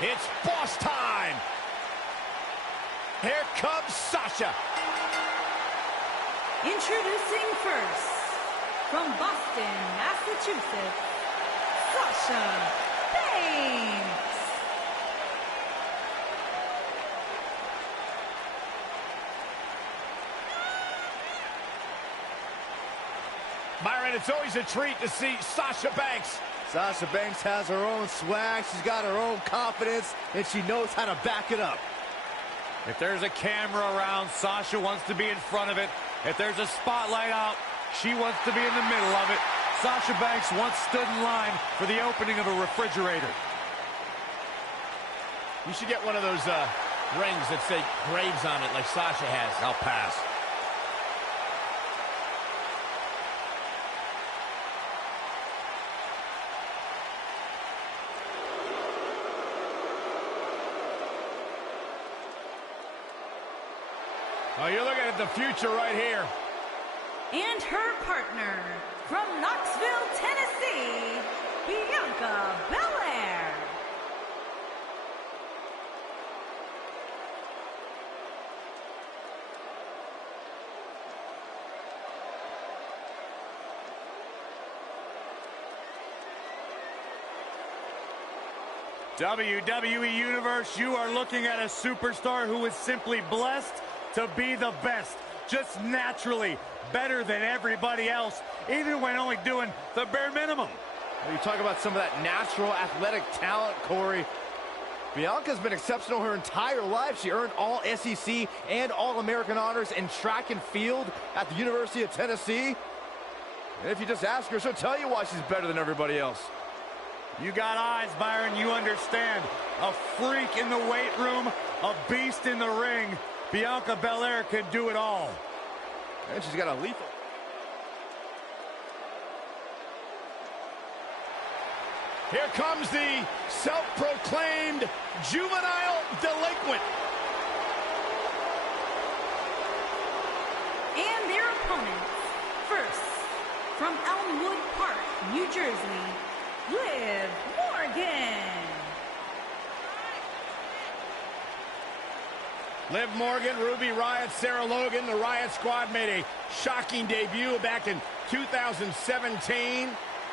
It's boss time. Here comes Sasha. Introducing first, from Boston, Massachusetts, Sasha Banks. Byron, it's always a treat to see Sasha Banks. Sasha Banks has her own swag, she's got her own confidence, and she knows how to back it up. If there's a camera around, Sasha wants to be in front of it. If there's a spotlight out, she wants to be in the middle of it. Sasha Banks once stood in line for the opening of a refrigerator. You should get one of those rings that say Graves on it like Sasha has. I'll pass. Oh, you're looking at the future right here. And her partner, from Knoxville, Tennessee, Bianca Belair. WWE Universe, you are looking at a superstar who is simply blessed to be the best, just naturally better than everybody else, even when only doing the bare minimum. When you talk about some of that natural athletic talent, Corey, Bianca's been exceptional her entire life. She earned all SEC and All-American honors in track and field at the University of Tennessee. And if you just ask her, she'll tell you why she's better than everybody else. You got eyes, Byron, you understand. A freak in the weight room, a beast in the ring. Bianca Belair can do it all. And she's got a lethal. Here comes the self-proclaimed juvenile delinquent. And their opponents, first, from Elmwood Park, New Jersey, Liv Morgan. Liv Morgan, Ruby Riott, Sarah Logan, the Riott Squad made a shocking debut back in 2017,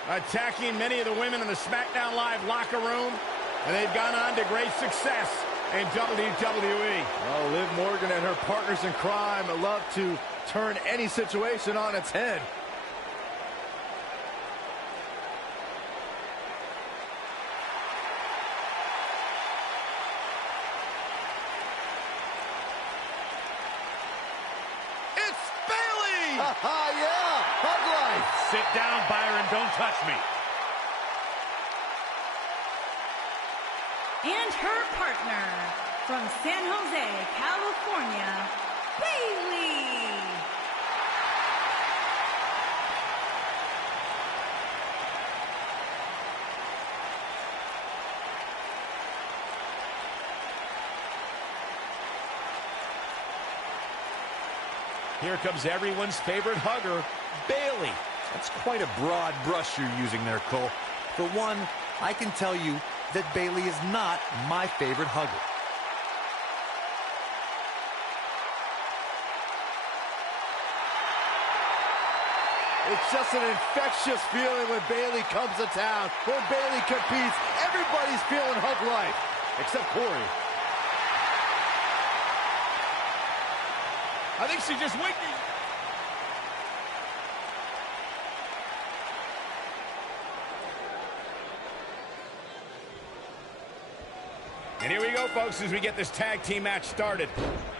attacking many of the women in the SmackDown Live locker room, and they've gone on to great success in WWE. Well, Liv Morgan and her partners in crime love to turn any situation on its head. Yeah, hug life. Sit down, Byron. Don't touch me. And her partner, from San Jose, California, Bayley. Here comes everyone's favorite hugger, Bayley. That's quite a broad brush you're using there, Cole. For one, I can tell you that Bayley is not my favorite hugger. It's just an infectious feeling when Bayley comes to town. When Bayley competes, everybody's feeling hug life, except Corey. I think she's just winking. And here we go, folks, as we get this tag team match started.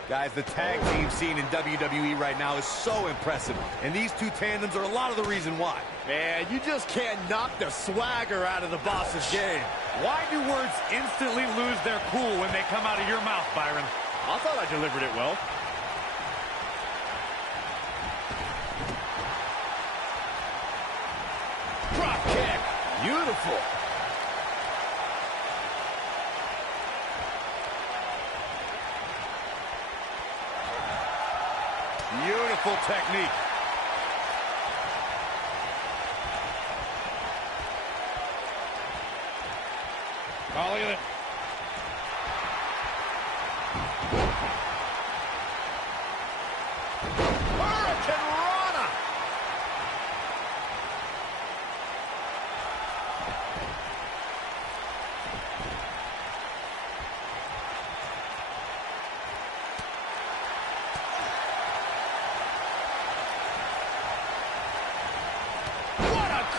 Guys, the tag team scene in WWE right now is so impressive, and these two tandems are a lot of the reason why. Man, you just can't knock the swagger out of the boss's game. Why do words instantly lose their cool when they come out of your mouth, Byron? I thought I delivered it well. Drop kick. Beautiful. Beautiful technique. Oh, look at it.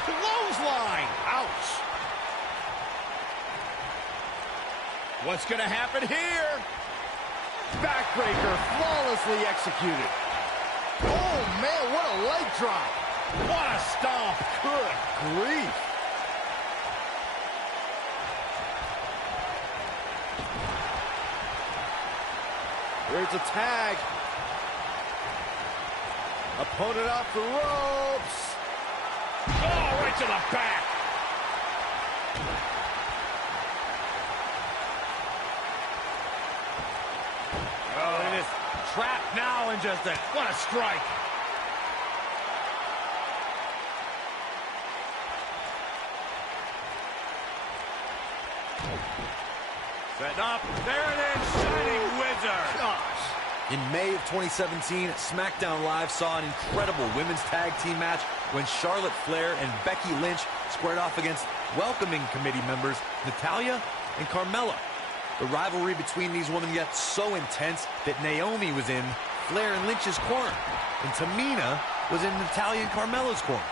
Clothesline. Ouch. What's going to happen here? Backbreaker flawlessly executed. Oh, man, what a leg drop. What a stomp. Good grief. Here's a tag. Opponent off the ropes. Oh, right to the back. Oh, it is trapped now and just What a strike. setting up. There it is, Shining Wizard. Gosh. In May of 2017, SmackDown Live saw an incredible women's tag team match when Charlotte Flair and Becky Lynch squared off against welcoming committee members Natalya and Carmella. The rivalry between these women got so intense that Naomi was in Flair and Lynch's corner, and Tamina was in Natalya and Carmella's corner.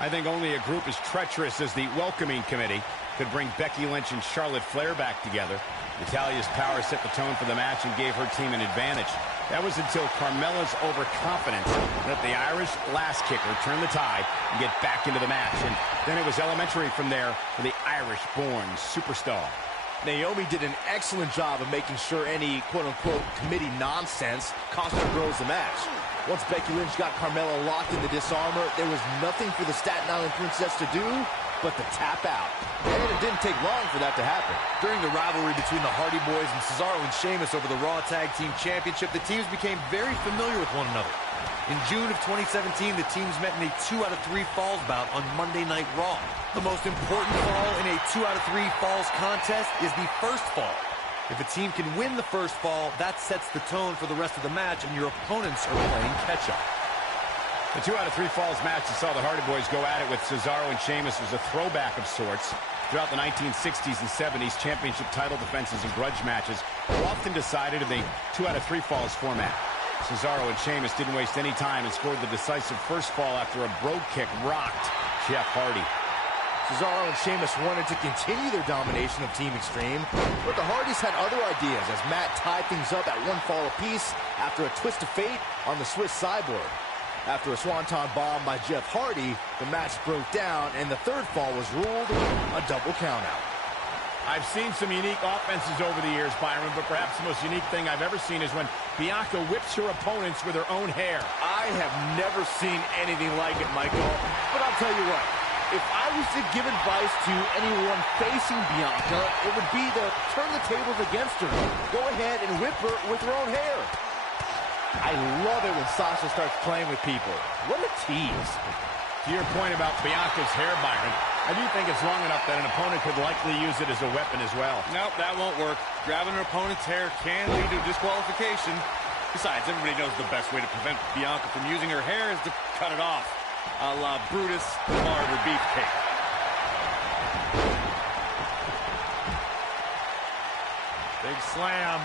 I think only a group as treacherous as the welcoming committee could bring Becky Lynch and Charlotte Flair back together. Natalya's power set the tone for the match and gave her team an advantage. That was until Carmella's overconfidence let the Irish last kicker turn the tide and get back into the match. And then it was elementary from there for the Irish-born superstar. Naomi did an excellent job of making sure any quote-unquote committee nonsense cost her girls the match. Once Becky Lynch got Carmella locked in the disarmor, there was nothing for the Staten Island Princess to do but to tap out. And it didn't take long for that to happen. During the rivalry between the Hardy Boys and Cesaro and Sheamus over the Raw Tag Team Championship, the teams became very familiar with one another. In June of 2017, the teams met in a 2 out of 3 falls bout on Monday Night Raw. The most important fall in a 2 out of 3 falls contest is the first fall. If a team can win the first fall, that sets the tone for the rest of the match, and your opponents are playing catch-up. The 2 out of 3 falls match that saw the Hardy Boys go at it with Cesaro and Sheamus was a throwback of sorts. Throughout the 1960s and 70s, championship title defenses and grudge matches were often decided in the 2 out of 3 falls format. Cesaro and Sheamus didn't waste any time and scored the decisive first fall after a brogue kick rocked Jeff Hardy. Cesaro and Sheamus wanted to continue their domination of Team Extreme, but the Hardys had other ideas as Matt tied things up at 1 fall apiece after a twist of fate on the Swiss Cyborg. After a swanton bomb by Jeff Hardy, the match broke down and the third fall was ruled a double countout. I've seen some unique offenses over the years, Byron, but perhaps the most unique thing I've ever seen is when Bianca whips her opponents with her own hair. I have never seen anything like it, Michael, but I'll tell you what. If I was to give advice to anyone facing Bianca, it would be to turn the tables against her. Go ahead and whip her with her own hair. I love it when Sasha starts playing with people. What a tease. To your point about Bianca's hair, Byron, I do think it's long enough that an opponent could likely use it as a weapon as well. Nope, that won't work. Grabbing an opponent's hair can lead to disqualification. Besides, everybody knows the best way to prevent Bianca from using her hair is to cut it off, a la Brutus the Barber Beefcake. Big slam.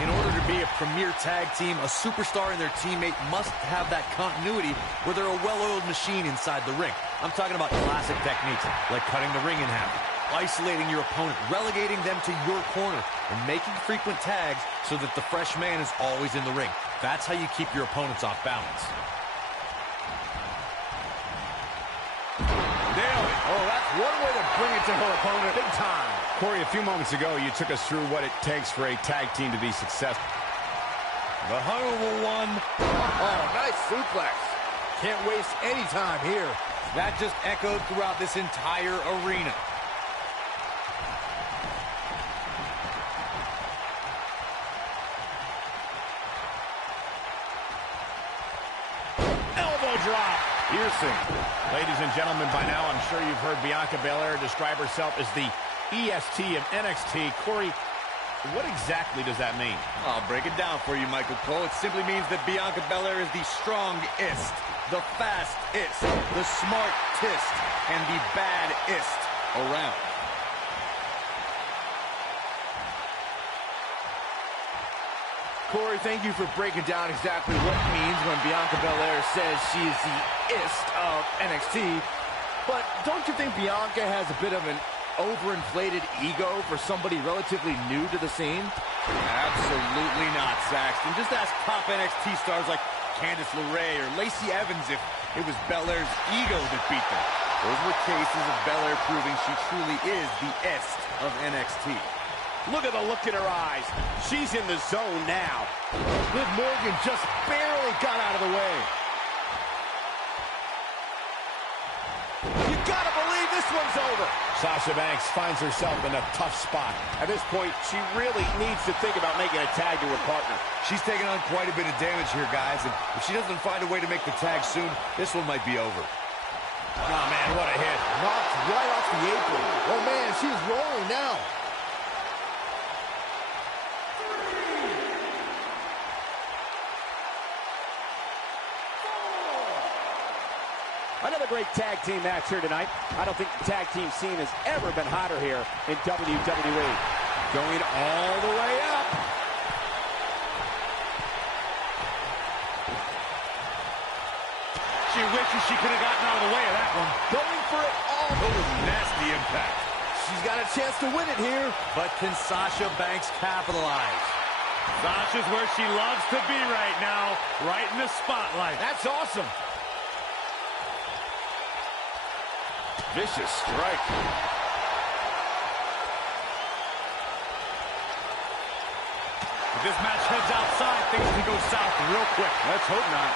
In order to be a premier tag team, a superstar and their teammate must have that continuity where they're a well-oiled machine inside the ring. I'm talking about classic techniques, like cutting the ring in half, isolating your opponent, relegating them to your corner, and making frequent tags so that the fresh man is always in the ring. That's how you keep your opponents off balance. Nailed it. Oh, that's one way to bring it to her opponent. Big time. Corey, a few moments ago, you took us through what it takes for a tag team to be successful. The honorable one. Oh, nice suplex. Can't waste any time here. That just echoed throughout this entire arena. Elbow drop. Piercing. Ladies and gentlemen, by now I'm sure you've heard Bianca Belair describe herself as the EST of NXT. Corey, what exactly does that mean? I'll break it down for you, Michael Cole. It simply means that Bianca Belair is the strongest, the fastest, the smartest, and the baddest around. Corey, thank you for breaking down exactly what it means when Bianca Belair says she is the ist of NXT. But don't you think Bianca has a bit of an overinflated ego for somebody relatively new to the scene? Absolutely not, Saxton. Just ask top NXT stars like Candice LeRae or Lacey Evans if it was Belair's ego that beat them. Those were cases of Belair proving she truly is the ist of NXT. Look at the look in her eyes. She's in the zone now. Liv Morgan just barely got out of the way. You gotta believe this one's over. Sasha Banks finds herself in a tough spot. At this point, she really needs to think about making a tag to her partner. She's taking on quite a bit of damage here, guys, and if she doesn't find a way to make the tag soon, this one might be over. Oh, man, what a hit. Knocked right off the apron. Oh, man, she's rolling now. Another great tag team match here tonight. I don't think the tag team scene has ever been hotter here in WWE. Going all the way up. She wishes she could have gotten out of the way of that one. Going for it all. Oh, nasty impact. She's got a chance to win it here. But can Sasha Banks capitalize? Sasha's where she loves to be right now, right in the spotlight. That's awesome. Vicious strike. If this match heads outside, things can go south real quick. Let's hope not.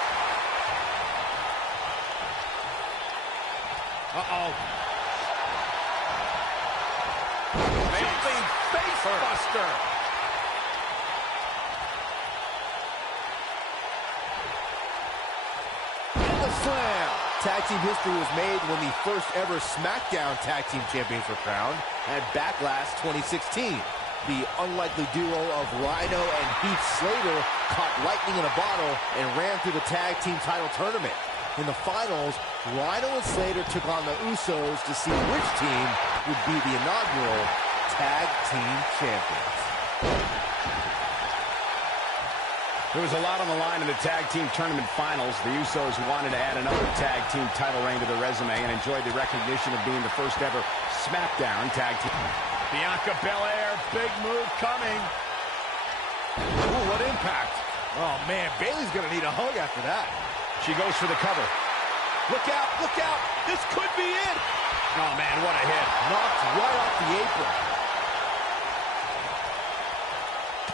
Uh-oh. Jumping face buster. And the slam. Tag team history was made when the first ever SmackDown Tag Team Champions were crowned at Backlash 2016. The unlikely duo of Rhino and Heath Slater caught lightning in a bottle and ran through the tag team title tournament. In the finals, Rhino and Slater took on the Usos to see which team would be the inaugural Tag Team Champions. There was a lot on the line in the tag team tournament finals. The Usos wanted to add another tag team title reign to their resume and enjoyed the recognition of being the first ever SmackDown tag team. Bianca Belair, big move coming. Ooh, what impact. Oh, man, Bayley's going to need a hug after that. She goes for the cover. Look out, look out. This could be it. Oh, man, what a hit. Knocked right off the apron.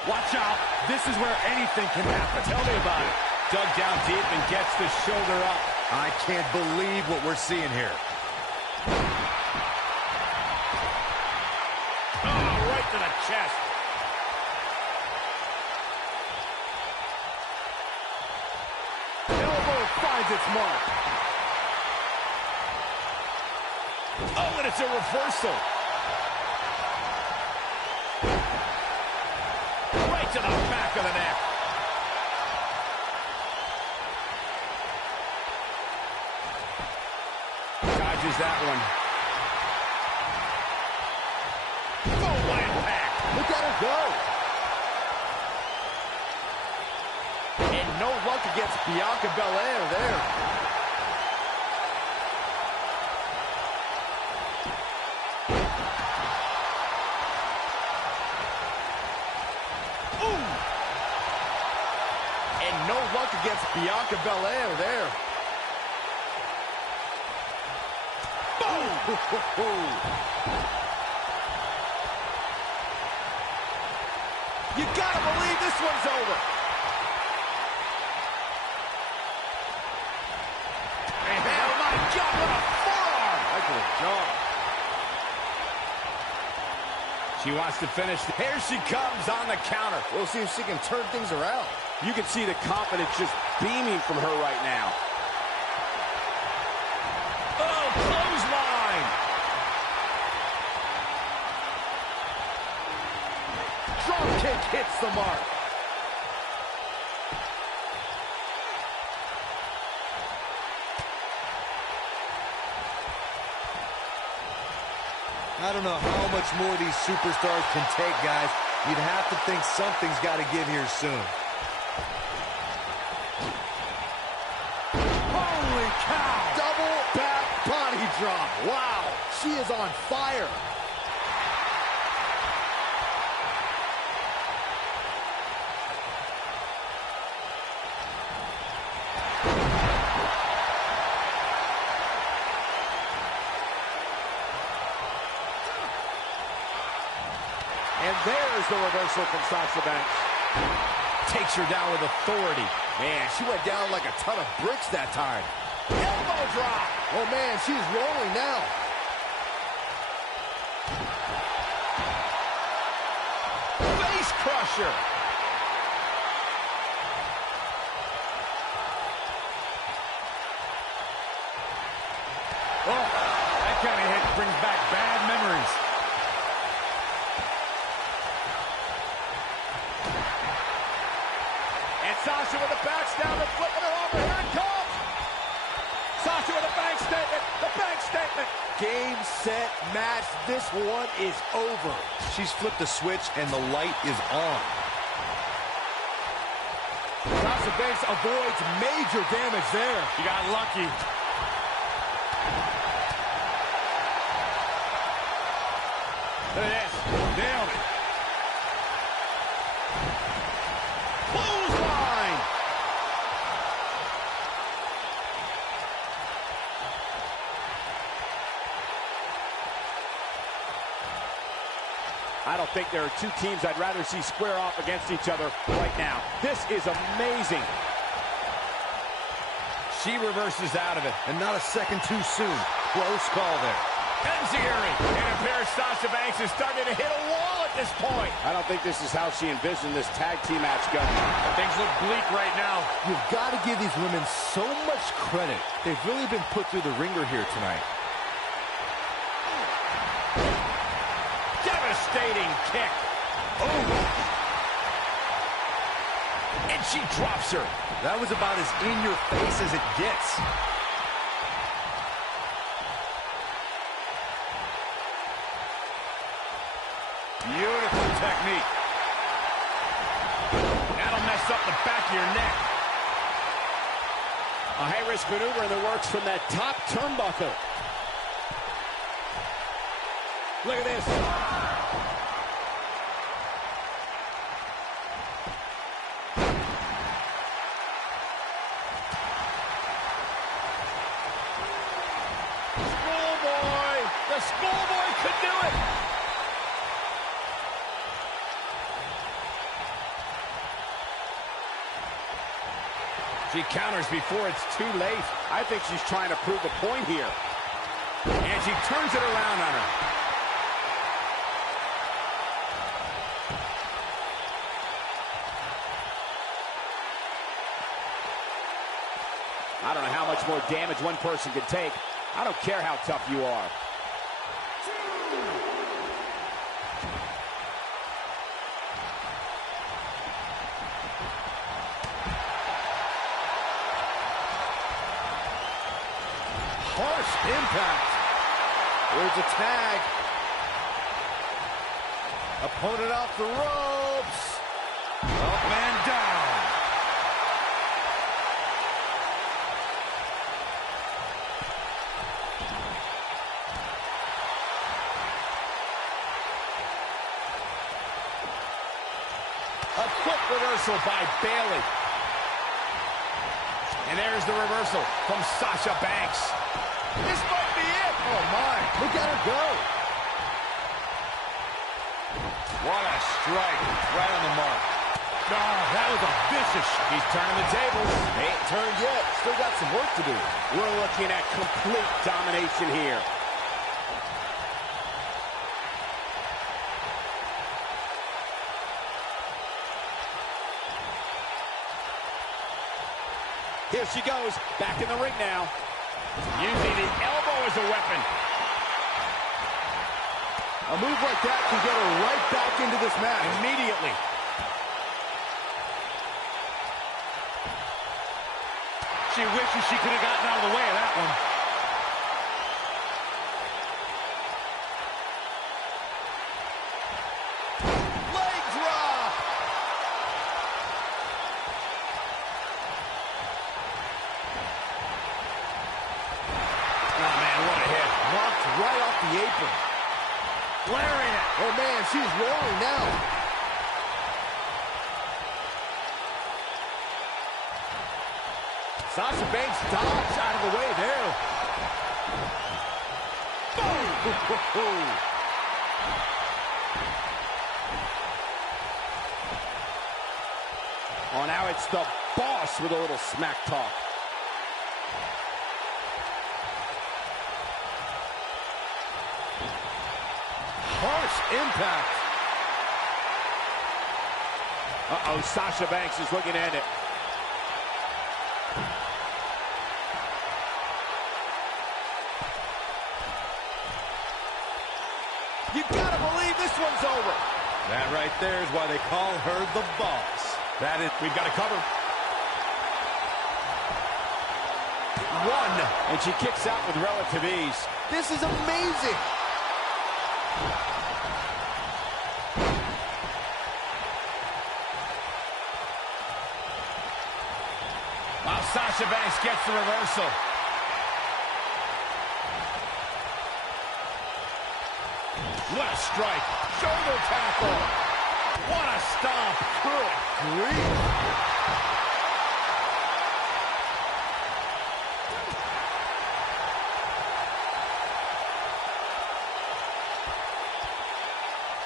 Watch out. This is where anything can happen. Tell me about it. Dug down deep and gets the shoulder up. I can't believe what we're seeing here. Oh, right to the chest. Elbow finds its mark. Oh, and it's a reversal. Right to the back of the neck. Dodges that one. Oh, what impact. Look at her go. And no luck against Bianca Belair there. Ooh. And no luck against Bianca Belair there. Boom! You gotta believe this one's over. And oh my God, what a forearm! Right to the jaw. She wants to finish. Here she comes on the counter. We'll see if she can turn things around. You can see the confidence just beaming from her right now. Oh, clothesline! Drop kick hits the mark. I don't know how much more these superstars can take, guys. You'd have to think something's got to give here soon. Holy cow! Double back body drop. Wow, she is on fire. And there's the reversal from Sasha Banks. Takes her down with authority. Man, she went down like a ton of bricks that time. Elbow drop. Oh, man, she's rolling now. Face crusher. Oh, that kind of hit brings back bad memories. And Sasha with a backstabber, flipping her over. Here it comes. Sasha with a bank statement. The bank statement. Game, set, match. This one is over. She's flipped the switch, and the light is on. Sasha Banks avoids major damage there. She got lucky. Look at this. Nailed it. Clothesline. I don't think there are two teams I'd rather see square off against each other right now. This is amazing. She reverses out of it. And not a second too soon. Close call there. Enziguri. It appears Sasha Banks is starting to hit a wall at this point. I don't think this is how she envisioned this tag team match going. Things look bleak right now. You've got to give these women so much credit. They've really been put through the ringer here tonight. Devastating kick. Oh. And she drops her. That was about as in your face as it gets. Beautiful technique. That'll mess up the back of your neck. A high-risk maneuver in the works from that top turnbuckle. Look at this. Schoolboy. The schoolboy could do it. She counters before it's too late. I think she's trying to prove a point here. And she turns it around on her. I don't know how much more damage one person can take. I don't care how tough you are. Harsh impact. There's a tag. Opponent off the ropes. Up and down. A quick reversal by Bayley. And there's the reversal from Sasha Banks. This might be it. Oh, my. Look at her go. What a strike. Right on the mark. Oh, that was a vicious. He's turning the tables. They ain't turned yet. Still got some work to do. We're looking at complete domination here. Here she goes, back in the ring now. Using the elbow as a weapon. A move like that can get her right back into this match. Immediately. She wishes she could have gotten out of the way of that one. Leg drop. she's rolling now. Sasha Banks dodged out of the way there. Boom! Oh, now it's the boss with a little smack talk. Harsh impact. Uh-oh, Sasha Banks is looking to end it. You gotta believe this one's over. That right there is why they call her the boss. That is, We've got to cover. One. And she kicks out with relative ease. This is amazing. Wow, Sasha Banks gets the reversal. What a strike. Shoulder tackle. What a stomp. Good grief.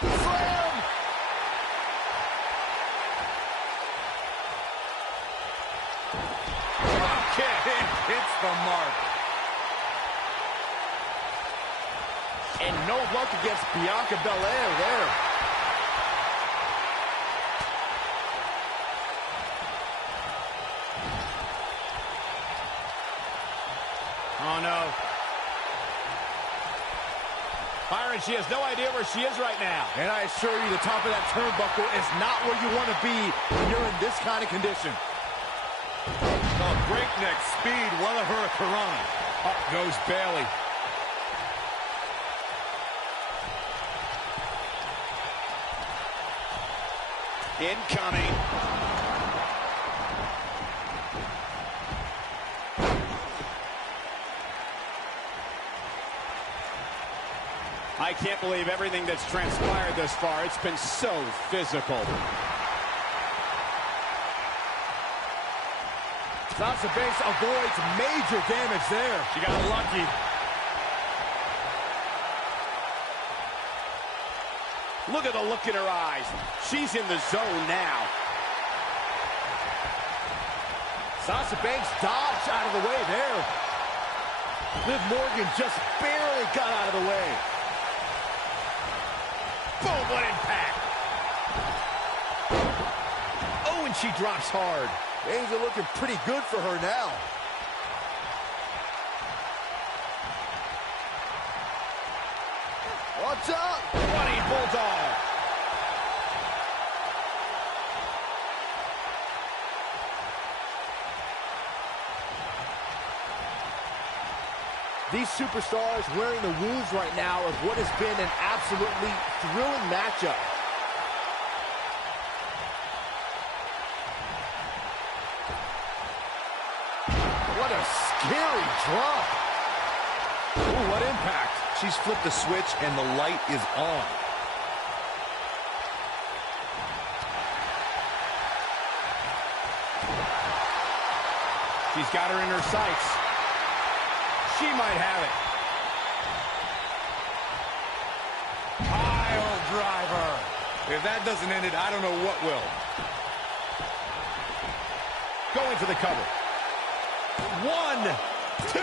Slam. Drop kick. hits the mark. And no luck against Bianca Belair there. Oh, no. Byron, she has no idea where she is right now. And I assure you, the top of that turnbuckle is not where you want to be when you're in this kind of condition. The breakneck speed, what a hurricanrana. Up goes Bayley. Incoming. I can't believe everything that's transpired thus far. It's been so physical. Sasha Banks avoids major damage there. She got lucky. Look at the look in her eyes. She's in the zone now. Sasha Banks dodged out of the way there. Liv Morgan just barely got out of the way. Boom, what impact. Oh, and she drops hard. Things are looking pretty good for her now. Watch out! Running bulldog. These superstars wearing the wounds right now of what has been an absolutely thrilling matchup. What a scary drop. Ooh, what impact. She's flipped the switch and the light is on. She's got her in her sights. She might have it. Pile driver. If that doesn't end it, I don't know what will. Going for the cover. 1, 2.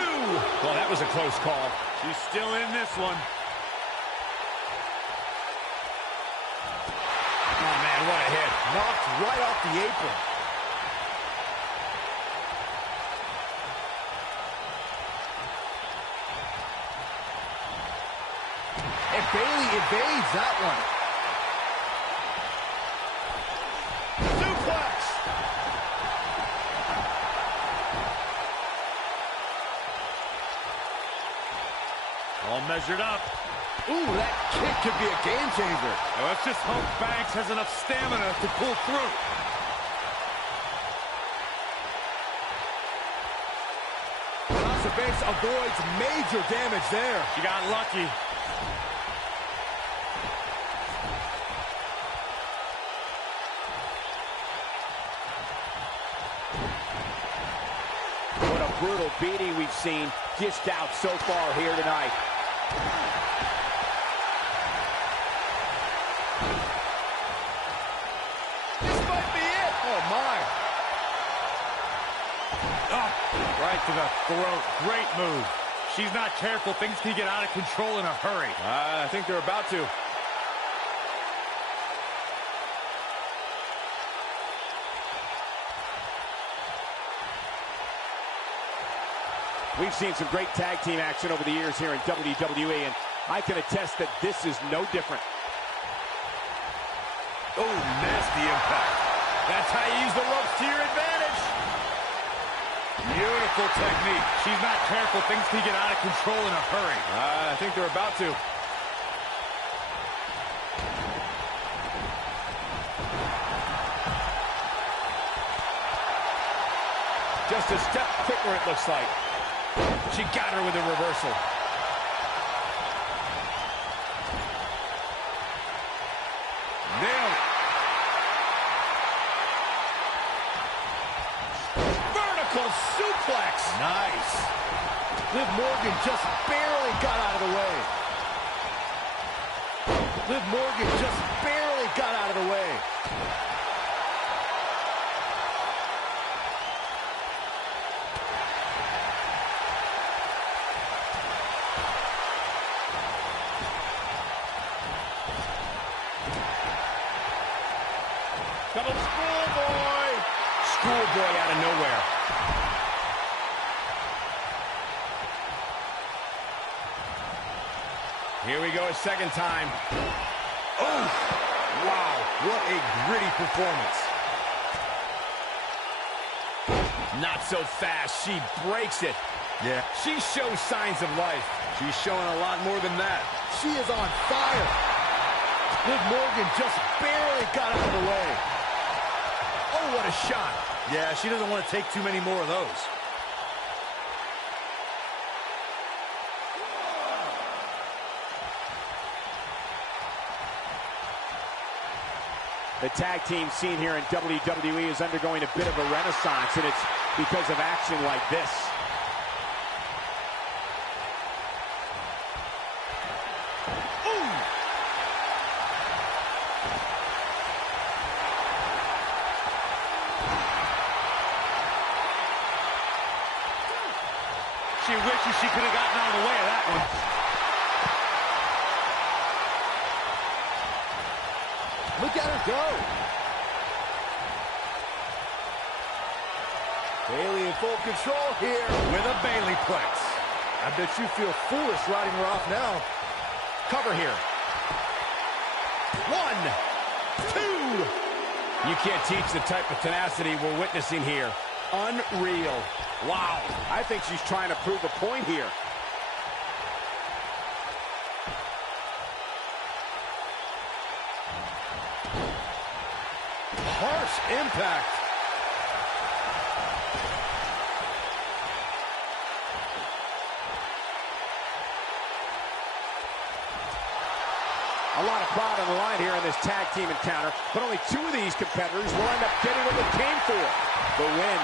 Well, that was a close call. She's still in this one. Oh, man, what a hit. Knocked right off the apron. And Bayley evades that one. Suplex. All measured up. Ooh, that kick could be a game changer. Now let's just hope Banks has enough stamina to pull through. Sasha Banks avoids major damage there. She got lucky. brutal beating we've seen dished out so far here tonight. This might be it. Oh, my. Oh, right to the throat. Great move. She's not careful. Things can get out of control in a hurry. I think they're about to. We've seen some great tag team action over the years here in WWE, and I can attest that this is no different. Oh, nasty impact. That's how you use the ropes to your advantage. Beautiful technique. She's not careful. Things can get out of control in a hurry. I think they're about to. Just a step quicker, it looks like. She got her with a reversal. Nailed it. Vertical suplex. Nice. Liv Morgan just barely got out of the way. Liv Morgan just barely got out of the way. Double schoolboy. Schoolboy out of nowhere. Here we go a second time. Oh, wow. What a gritty performance. Not so fast. She breaks it. Yeah. She shows signs of life. She's showing a lot more than that. She is on fire. Liv Morgan just barely got out of the way. Oh, what a shot. Yeah, she doesn't want to take too many more of those. The tag team scene here in WWE is undergoing a bit of a renaissance, and it's because of action like this. Ooh! She wishes she could have gotten out of the way of that one. Look at her go. Bayley in full control here. With a Bayley plex. I bet you feel foolish riding her off now. Cover here. 1, 2. You can't teach the type of tenacity we're witnessing here. Unreal. Wow. I think she's trying to prove a point here. Harsh impact. A lot of pride on the line here in this tag team encounter, but only 2 of these competitors will end up getting what they came for, the win.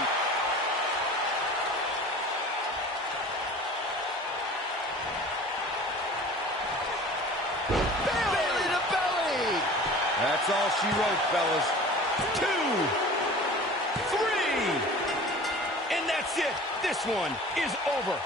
Belly to belly. That's all she wrote, fellas. 2, 3, and that's it. This one is over.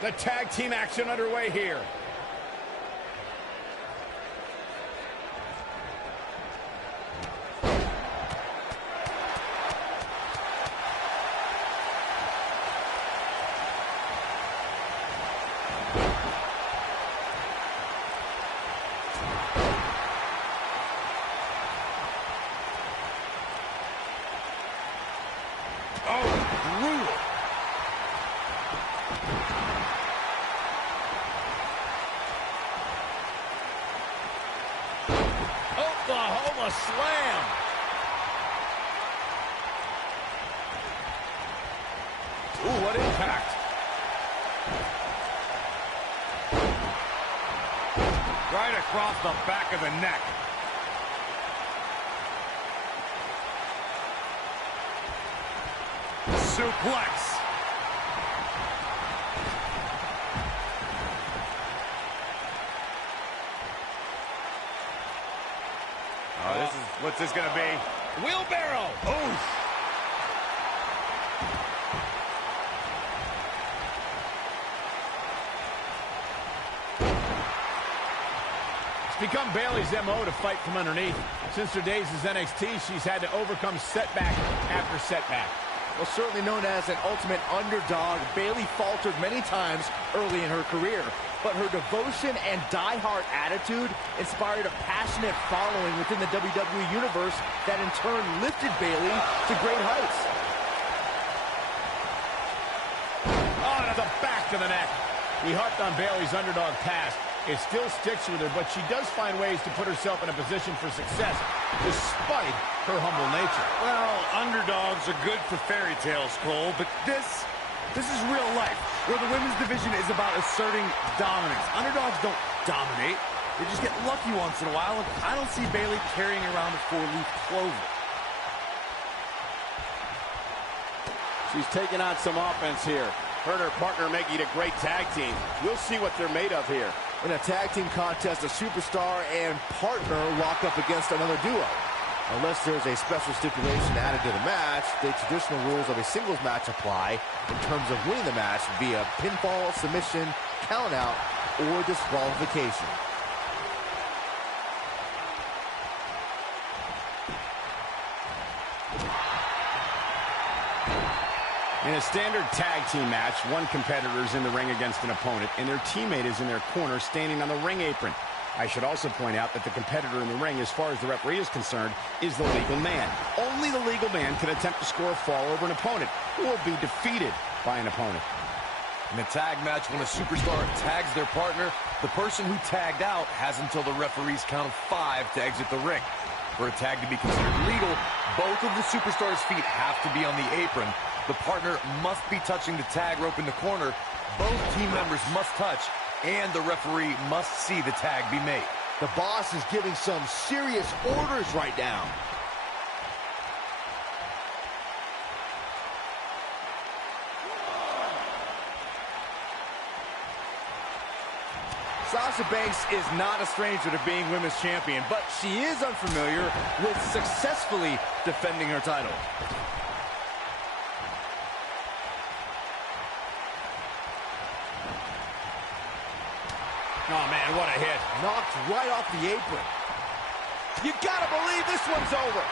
The tag team action underway here. Oklahoma slam. Ooh, what impact. Right across the back of the neck. Suplex. What's this gonna be? Wheelbarrow. Oof. It's become Bayley's MO to fight from underneath. Since her days as NXT, she's had to overcome setback after setback. Well, certainly known as an ultimate underdog, Bayley faltered many times early in her career. But her devotion and die-hard attitude inspired a passionate following within the WWE Universe that in turn lifted Bayley to great heights. Oh, to the back of the neck. We harped on Bayley's underdog past. It still sticks with her, but she does find ways to put herself in a position for success, despite her humble nature. Well, underdogs are good for fairy tales, Cole, but this is real life, where the women's division is about asserting dominance. Underdogs don't dominate. They just get lucky once in a while, and I don't see Bayley carrying around a four-leaf clover. She's taking on some offense here. Her and her partner making it a great tag team. We'll see what they're made of here. In a tag team contest, a superstar and partner lock up against another duo. Unless there's a special stipulation added to the match, the traditional rules of a singles match apply in terms of winning the match via pinfall, submission, countout, or disqualification. In a standard tag team match, one competitor is in the ring against an opponent, and their teammate is in their corner standing on the ring apron. I should also point out that the competitor in the ring, as far as the referee is concerned, is the legal man. Only the legal man can attempt to score a fall over an opponent or be defeated by an opponent. In a tag match, when a superstar tags their partner, the person who tagged out has until the referee's count of 5 to exit the ring. For a tag to be considered legal, both of the superstars' feet have to be on the apron. The partner must be touching the tag rope in the corner. Both team members must touch, and the referee must see the tag be made. The boss is giving some serious orders right now. Sasha Banks is not a stranger to being women's champion, but she is unfamiliar with successfully defending her title. Oh, man, what a hit. Knocked right off the apron. You gotta believe this one's over.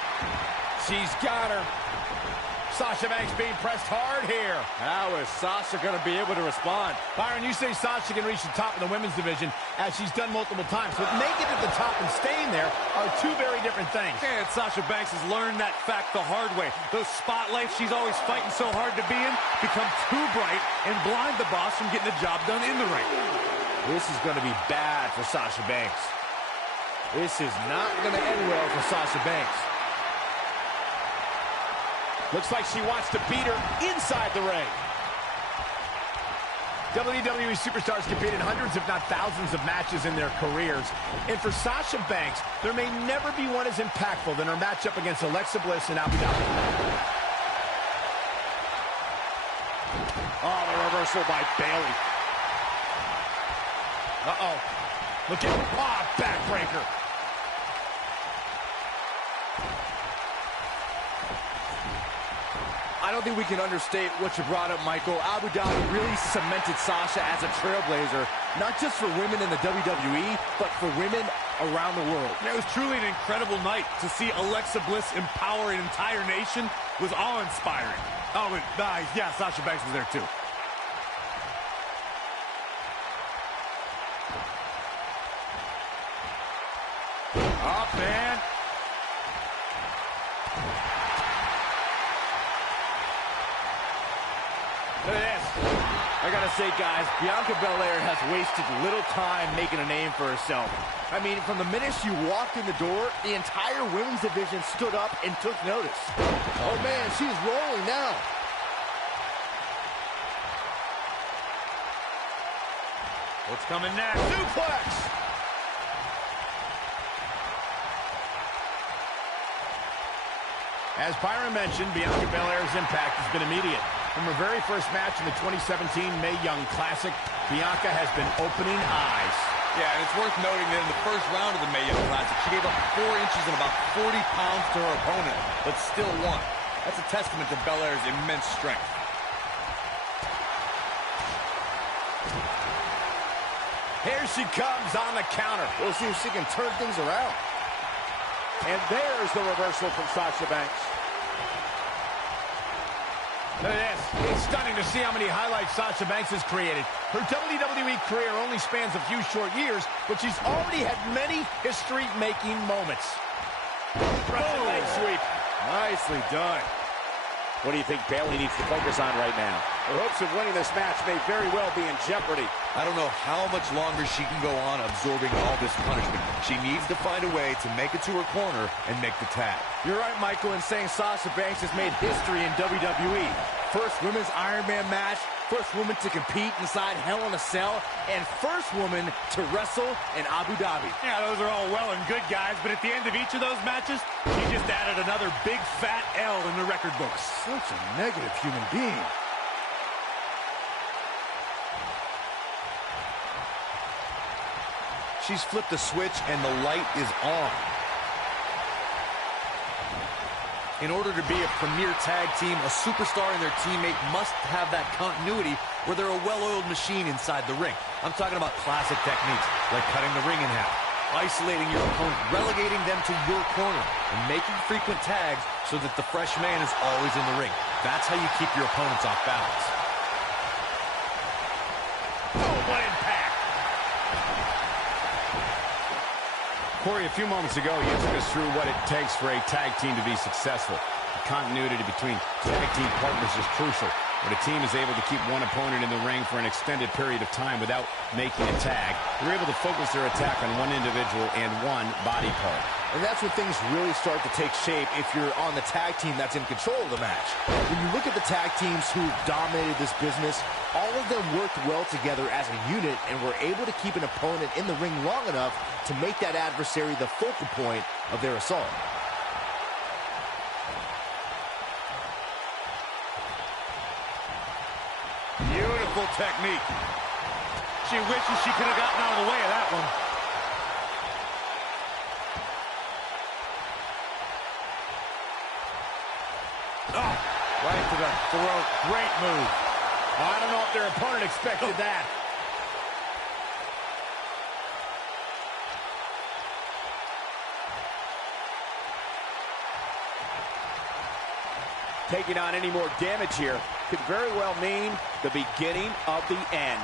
She's got her. Sasha Banks being pressed hard here. How is Sasha going to be able to respond? Byron, you say Sasha can reach the top of the women's division, as she's done multiple times, but making it to the top and staying there are two very different things. And Sasha Banks has learned that fact the hard way. Those spotlights she's always fighting so hard to be in become too bright and blind the boss from getting the job done in the ring. This is going to be bad for Sasha Banks. This is not going to end well for Sasha Banks. Looks like she wants to beat her inside the ring. WWE superstars compete in hundreds, if not thousands, of matches in their careers. And for Sasha Banks, there may never be one as impactful than her matchup against Alexa Bliss in Abu Dhabi. Oh, the reversal by Bayley. Uh-oh. Look at, backbreaker. I don't think we can understate what you brought up, Michael. Abu Dhabi really cemented Sasha as a trailblazer, not just for women in the WWE, but for women around the world. And it was truly an incredible night. To see Alexa Bliss empower an entire nation was awe-inspiring. Oh, and yeah, Sasha Banks was there too. Up, man. Look at this. I gotta say, guys, Bianca Belair has wasted little time making a name for herself. I mean, from the minute she walked in the door, the entire women's division stood up and took notice. Oh, man, she's rolling now. What's coming next? Suplex! As Byron mentioned, Bianca Belair's impact has been immediate. From her very first match in the 2017 Mae Young Classic, Bianca has been opening eyes. Yeah, and it's worth noting that in the first round of the Mae Young Classic, she gave up 4 inches and about 40 pounds to her opponent, but still won. That's a testament to Belair's immense strength. Here she comes on the counter. We'll see if she can turn things around. And there's the reversal from Sasha Banks. Look at this. It's stunning to see how many highlights Sasha Banks has created. Her WWE career only spans a few short years, but she's already had many history-making moments. Russian leg sweep. Nicely done. What do you think Bayley needs to focus on right now? Her hopes of winning this match may very well be in jeopardy. I don't know how much longer she can go on absorbing all this punishment. She needs to find a way to make it to her corner and make the tag. You're right, Michael, in saying Sasha Banks has made history in WWE. First women's Iron Man match, first woman to compete inside Hell in a Cell, and first woman to wrestle in Abu Dhabi. Yeah, those are all well and good, guys, but at the end of each of those matches, she just added another big fat L in the record books. Such a negative human being. She's flipped the switch and the light is on. In order to be a premier tag team, a superstar and their teammate must have that continuity where they're a well-oiled machine inside the ring. I'm talking about classic techniques, like cutting the ring in half, isolating your opponent, relegating them to your corner, and making frequent tags so that the fresh man is always in the ring. That's how you keep your opponents off balance. Oh, what impact! Corey, a few moments ago, you took us through what it takes for a tag team to be successful. The continuity between tag team partners is crucial. When a team is able to keep one opponent in the ring for an extended period of time without making a tag, they're able to focus their attack on one individual and one body part. And that's when things really start to take shape if you're on the tag team that's in control of the match. When you look at the tag teams who dominated this business, all of them worked well together as a unit and were able to keep an opponent in the ring long enough to make that adversary the focal point of their assault. Beautiful technique. She wishes she could have gotten out of the way of that one. Oh, right to the throat. Great move. I don't know if their opponent expected that. Taking on any more damage here could very well mean the beginning of the end.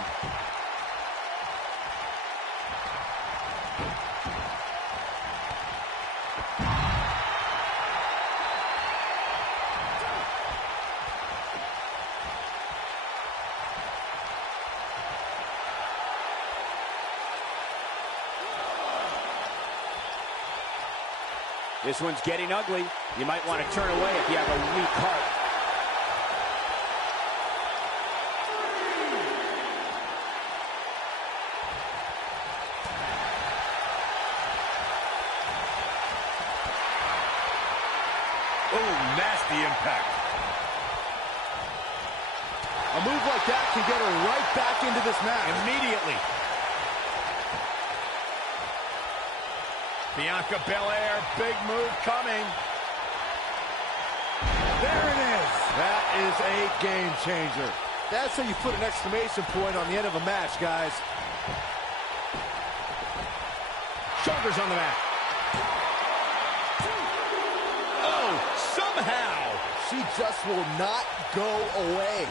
This one's getting ugly. You might want to turn away if you have a weak heart. Oh, nasty impact. A move like that can get her right back into this match. Immediately. Bianca Belair, big move coming. There it is. That is a game changer. That's how you put an exclamation point on the end of a match, guys. Shoulders on the mat. Oh, somehow. She just will not go away.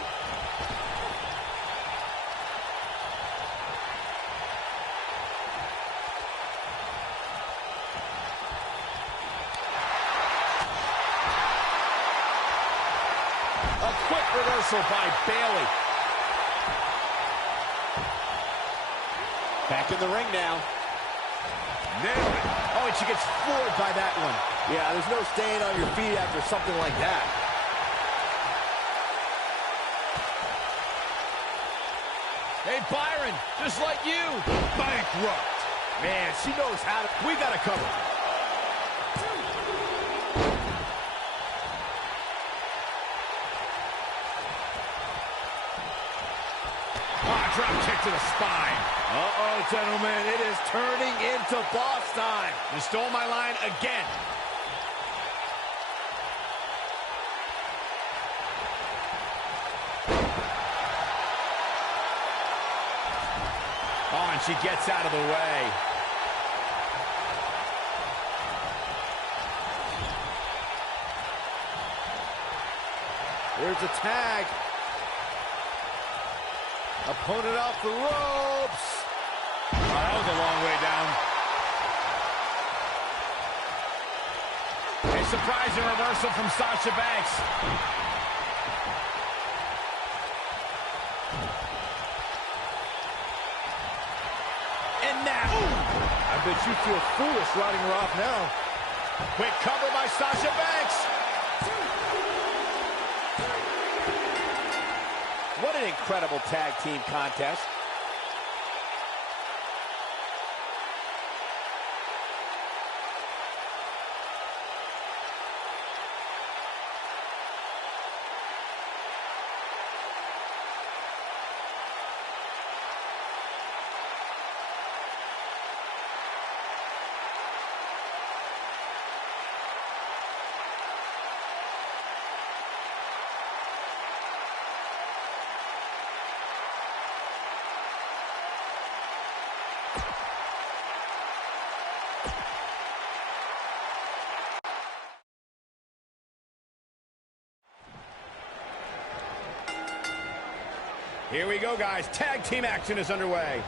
A quick reversal by Bayley. Back in the ring now. Nailed it. Oh, and she gets floored by that one. Yeah, there's no staying on your feet after something like that. Hey, Byron, just like you. Bankrupt. Man, she knows how to... We got to cover. Drop kick to the spine. Uh-oh, gentlemen, it is turning into boss time. You stole my line again. Oh, and she gets out of the way. There's a tag. Opponent off the ropes. Oh, that was a long way down. A surprising reversal from Sasha Banks. And now, I bet you feel foolish riding her off now. quick cover by Sasha Banks. What an incredible tag team contest. Here we go, guys. Tag team action is underway.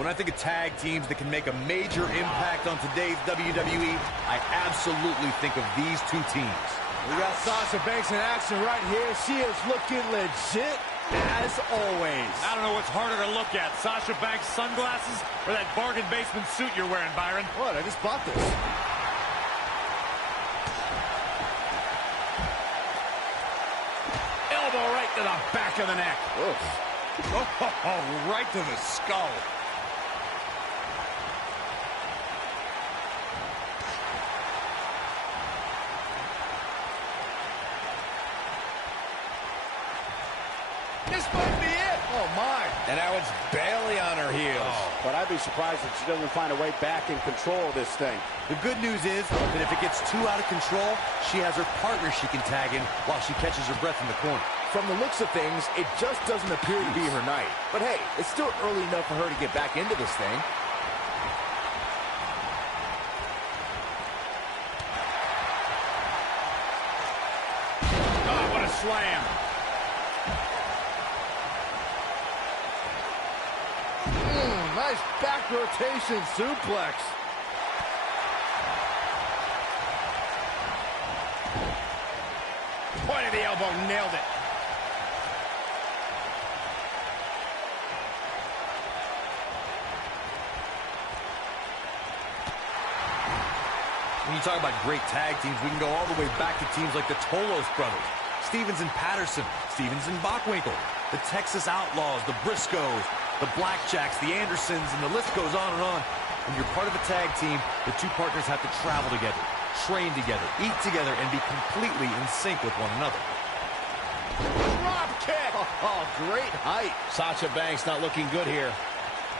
When I think of tag teams that can make a major impact on today's WWE, I absolutely think of these two teams. We got Sasha Banks in action right here. She is looking legit as always. I don't know what's harder to look at, Sasha Banks' sunglasses or that bargain basement suit you're wearing, Byron. What? I just bought this. Elbow right to the back of the neck. Oof. Oh, right to the skull. This might be it. Oh, my. And now it's Bayley on her heels. But I'd be surprised if she doesn't find a way back in control of this thing. The good news is that if it gets too out of control, she has her partner she can tag in while she catches her breath in the corner. From the looks of things, it just doesn't appear to be her night. But hey, it's still early enough for her to get back into this thing. Oh, what a slam. Nice back rotation suplex. Point of the elbow, nailed it. When you talk about great tag teams, we can go all the way back to teams like the Tolos brothers, Stevens and Patterson, Stevens and Bockwinkel, the Texas Outlaws, the Briscoes, the Blackjacks, the Andersons, and the list goes on and on. When you're part of a tag team, the two partners have to travel together, train together, eat together, and be completely in sync with one another. Drop kick. Oh, great height. Sasha Banks not looking good here.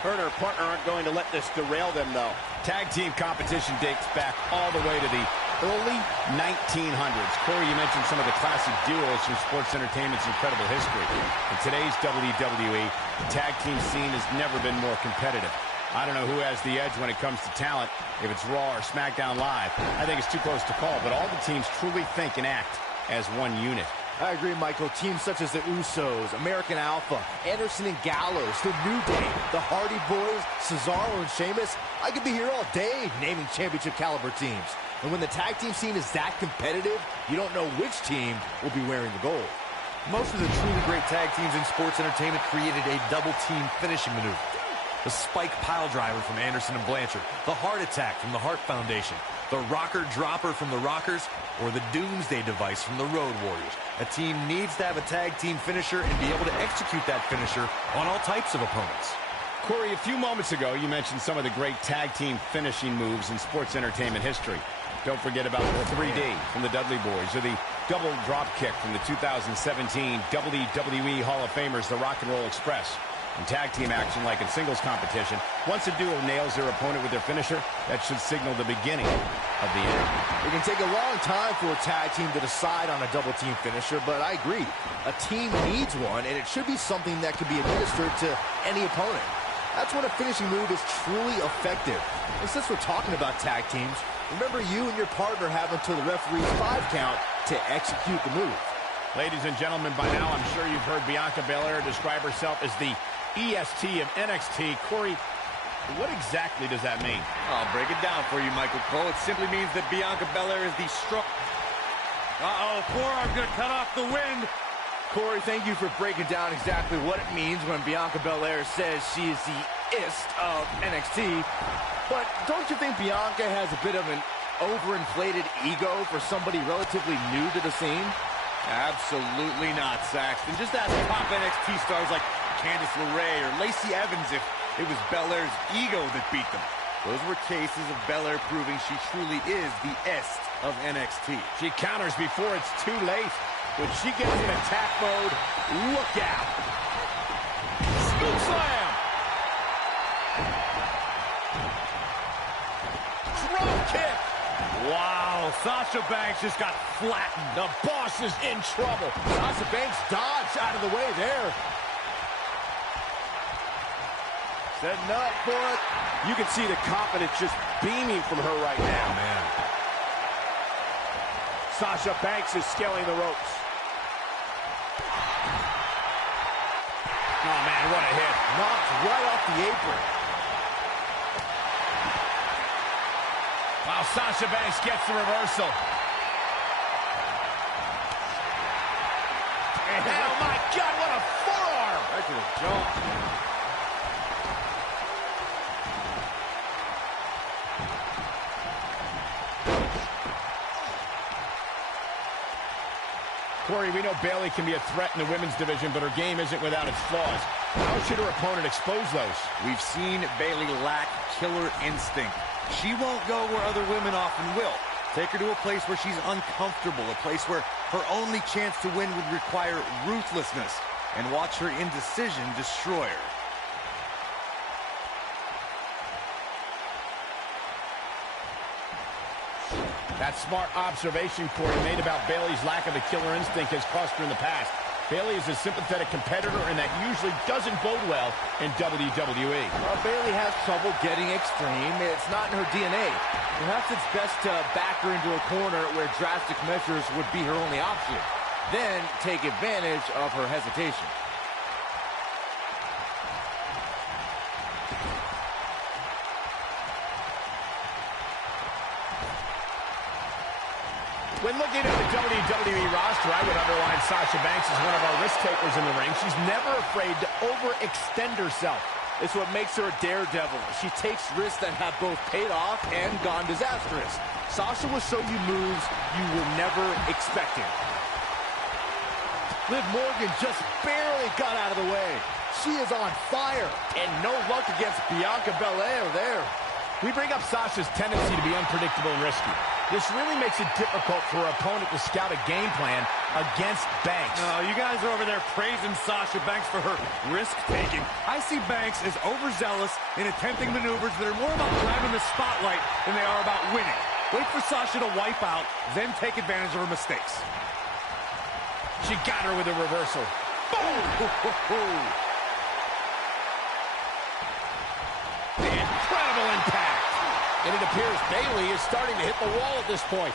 Her and her partner aren't going to let this derail them, though. Tag team competition dates back all the way to the early 1900s. Corey, you mentioned some of the classic duos from sports entertainment's incredible history. In today's WWE, the tag team scene has never been more competitive. I don't know who has the edge when it comes to talent, if it's Raw or SmackDown Live. I think it's too close to call, but all the teams truly think and act as one unit. I agree, Michael. Teams such as the Usos, American Alpha, Anderson and Gallows, the New Day, the Hardy Boys, Cesaro and Sheamus. I could be here all day naming championship caliber teams. And when the tag team scene is that competitive, you don't know which team will be wearing the gold. Most of the truly great tag teams in sports entertainment created a double team finishing maneuver. The spike pile driver from Anderson and Blanchard, the heart attack from the Hart Foundation, the rocker dropper from the Rockers, or the Doomsday device from the Road Warriors. A team needs to have a tag team finisher and be able to execute that finisher on all types of opponents. Corey, a few moments ago, you mentioned some of the great tag team finishing moves in sports entertainment history. Don't forget about the 3D from the Dudley Boys, or the double drop kick from the 2017 WWE Hall of Famers, the Rock and Roll Express. In tag team action, like in singles competition, once a duo nails their opponent with their finisher, that should signal the beginning of the end. It can take a long time for a tag team to decide on a double team finisher, but I agree. A team needs one, and it should be something that can be administered to any opponent. That's when a finishing move is truly effective. And since we're talking about tag teams, remember you and your partner have until the referee's 5 count to execute the move. Ladies and gentlemen, by now I'm sure you've heard Bianca Belair describe herself as the EST of NXT. Corey, what exactly does that mean? I'll break it down for you, Michael Cole. It simply means that Bianca Belair is the strong... forearm's going to cut off the wind. Corey, thank you for breaking down exactly what it means when Bianca Belair says she is the ist of NXT. But don't you think Bianca has a bit of an overinflated ego for somebody relatively new to the scene? Absolutely not, Saxton. Just ask top NXT stars like Candice LeRae or Lacey Evans if it was Belair's ego that beat them. Those were cases of Belair proving she truly is the est of NXT. She counters before it's too late. When she gets in attack mode, look out. Scoop slam. Drop kick. Wow, Sasha Banks just got flattened. The boss is in trouble. Sasha Banks dodged out of the way there. Setting up for it. You can see the confidence just beaming from her right now. Oh, man. Sasha Banks is scaling the ropes. Oh, man, what a hit. Knocked right off the apron. Wow, Sasha Banks gets the reversal. And, oh, my God, what a forearm. Right to the jump. Corey, we know Bayley can be a threat in the women's division, but her game isn't without its flaws. How should her opponent expose those? We've seen Bayley lack killer instinct. She won't go where other women often will. Take her to a place where she's uncomfortable, a place where her only chance to win would require ruthlessness, and watch her indecision destroy her. That smart observation Corey made about Bayley's lack of a killer instinct has cost her in the past. Bayley is a sympathetic competitor, and that usually doesn't bode well in WWE. Well, Bayley has trouble getting extreme. It's not in her DNA. Perhaps it's best to back her into a corner where drastic measures would be her only option. Then take advantage of her hesitation. When looking at the WWE roster, I would underline Sasha Banks as one of our risk takers in the ring. She's never afraid to overextend herself. It's what makes her a daredevil. She takes risks that have both paid off and gone disastrous. Sasha will show you moves you were never expecting. Liv Morgan just barely got out of the way. She is on fire, and no luck against Bianca Belair there. We bring up Sasha's tendency to be unpredictable and risky. This really makes it difficult for her opponent to scout a game plan against Banks. Oh, you guys are over there praising Sasha Banks for her risk-taking. I see Banks as overzealous in attempting maneuvers that are more about grabbing the spotlight than they are about winning. Wait for Sasha to wipe out, then take advantage of her mistakes. She got her with a reversal. Boom! Incredible impact. And it appears Bayley is starting to hit the wall at this point.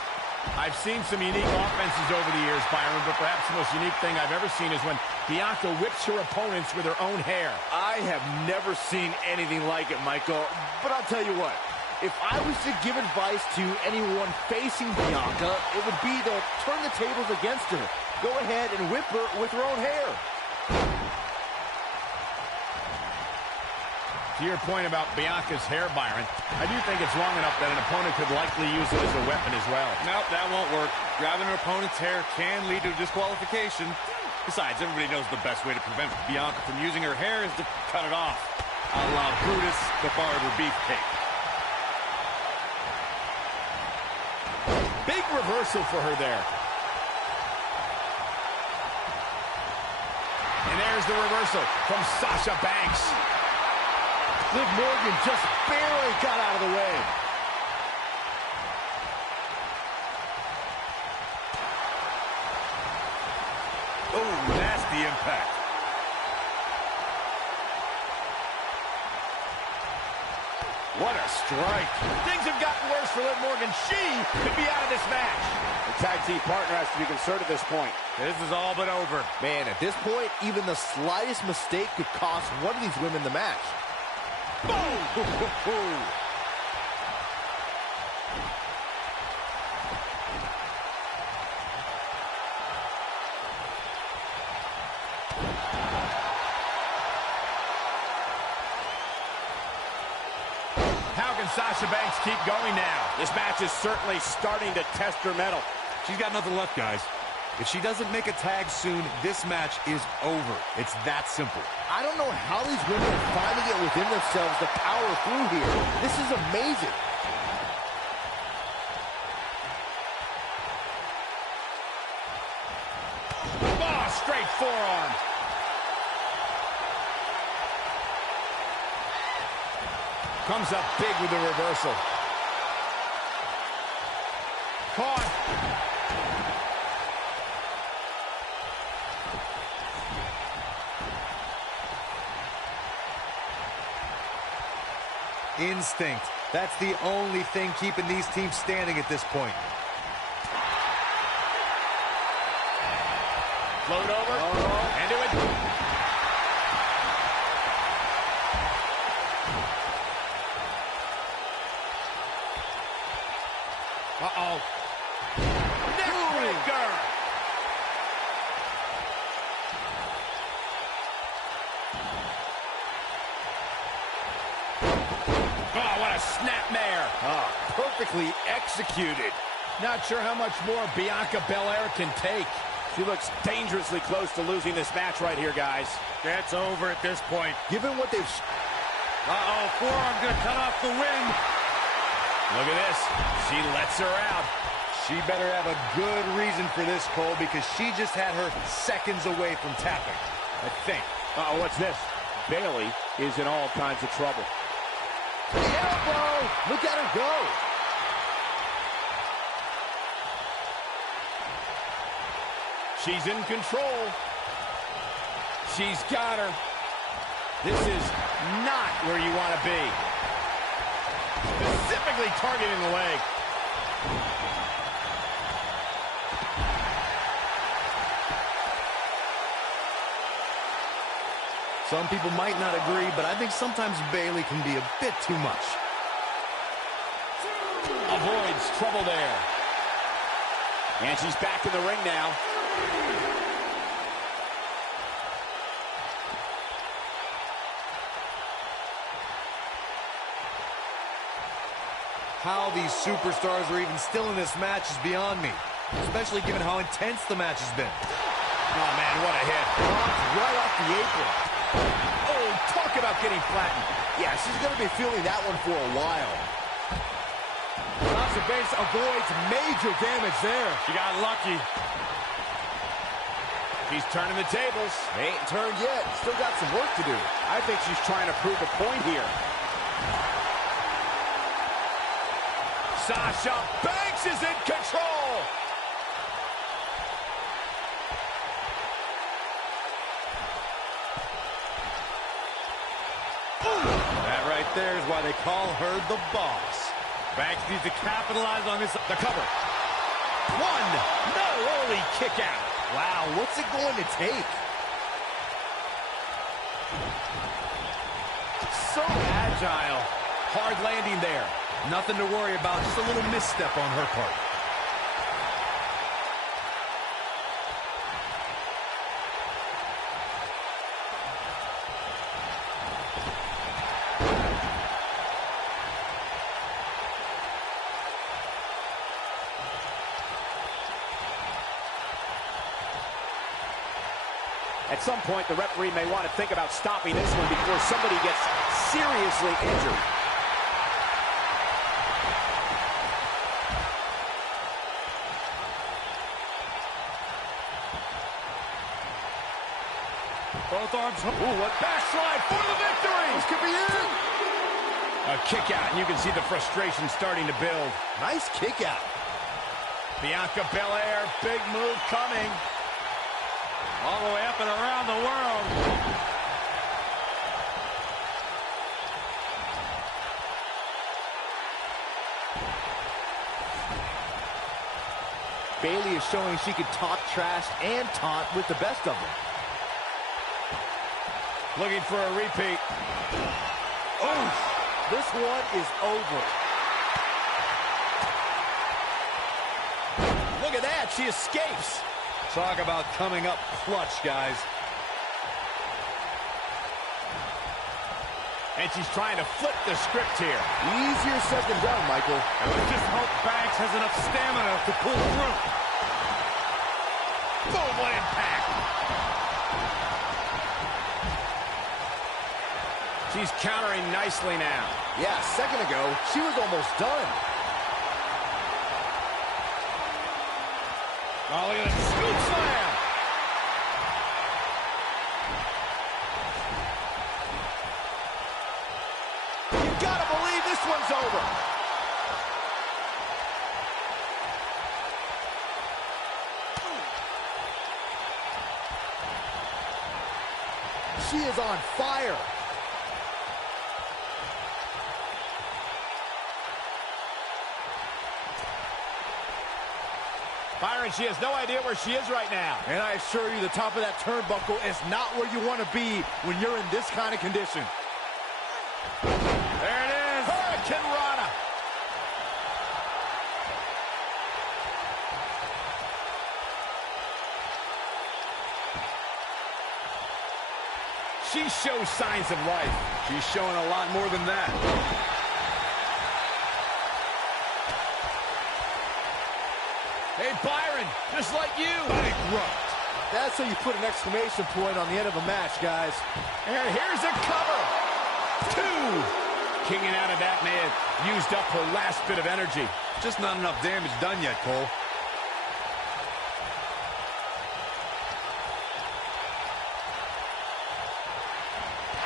I've seen some unique offenses over the years, Byron, but perhaps the most unique thing I've ever seen is when Bianca whips her opponents with her own hair. I have never seen anything like it, Michael. But I'll tell you what, if I was to give advice to anyone facing Bianca, it would be to turn the tables against her. Go ahead and whip her with her own hair. To your point about Bianca's hair, Byron, I do think it's long enough that an opponent could likely use it as a weapon as well. Nope, that won't work. Grabbing her opponent's hair can lead to disqualification. Besides, everybody knows the best way to prevent Bianca from using her hair is to cut it off. A la Brutus the Barber beefcake. Big reversal for her there. And there's the reversal from Sasha Banks. Liv Morgan just barely got out of the way. Oh, nasty impact. What a strike. Things have gotten worse for Liv Morgan. She could be out of this match. The tag team partner has to be concerned at this point. This is all but over. Man, at this point, even the slightest mistake could cost one of these women the match. Boom! How can Sasha Banks keep going now? This match is certainly starting to test her mettle. She's got nothing left, guys. If she doesn't make a tag soon, this match is over. It's that simple. I don't know how these women are finding it within themselves to power through here. This is amazing. Oh, straight forearm. Comes up big with the reversal. Caught. Instinct. That's the only thing keeping these teams standing at this point. Float over. And do it. Uh-oh. Neckbreaker. Oh, what a snapmare. Oh, perfectly executed. Not sure how much more Bianca Belair can take. She looks dangerously close to losing this match right here, guys. That's over at this point. Given what they've... Uh-oh, forearm gonna cut off the wind. Look at this. She lets her out. She better have a good reason for this, Cole, because she just had her seconds away from tapping, I think. Uh-oh, what's this? Bayley is in all kinds of trouble. The elbow! Look at her go! She's in control. She's got her. This is not where you want to be. Specifically targeting the leg. Some people might not agree, but I think sometimes Bayley can be a bit too much. Avoids trouble there. And she's back in the ring now. How these superstars are even still in this match is beyond me, especially given how intense the match has been. Oh, man, what a hit. Right off the apron. Oh, talk about getting flattened. Yeah, she's going to be feeling that one for a while. Sasha Banks avoids major damage there. She got lucky. She's turning the tables. They ain't turned yet. Still got some work to do. I think she's trying to prove a point here. Sasha Banks is in control. That right there is why they call her the boss. Banks needs to capitalize on this. The cover. One. No, only kick out. Wow, what's it going to take? So agile. Hard landing there. Nothing to worry about, just a little misstep on her part. At some point, the referee may want to think about stopping this one before somebody gets seriously injured. Both arms. Ooh, what backslide for the victory! This could be it. A kick out, and you can see the frustration starting to build. Nice kick out. Bianca Belair, big move coming. All the way up and around the world. Bayley is showing she can talk trash and taunt with the best of them. Looking for a repeat. Oh, this one is over. Look at that, she escapes. Talk about coming up clutch, guys. And she's trying to flip the script here. Easier said than done, Michael. And let's just hope Banks has enough stamina to pull through. Boom, what impact. She's countering nicely now. Yeah, a second ago, she was almost done. Oh, look at that scoop slam. You gotta believe this one's over. She is on fire. Byron, she has no idea where she is right now. And I assure you, the top of that turnbuckle is not where you want to be when you're in this kind of condition. There it is. Hurricane Rana. She shows signs of life. She's showing a lot more than that. Hey, Byron, just like you. Bankrupt. That's how you put an exclamation point on the end of a match, guys. And here's a cover. 2. Kicking out of that may have used up her last bit of energy. Just not enough damage done yet, Cole.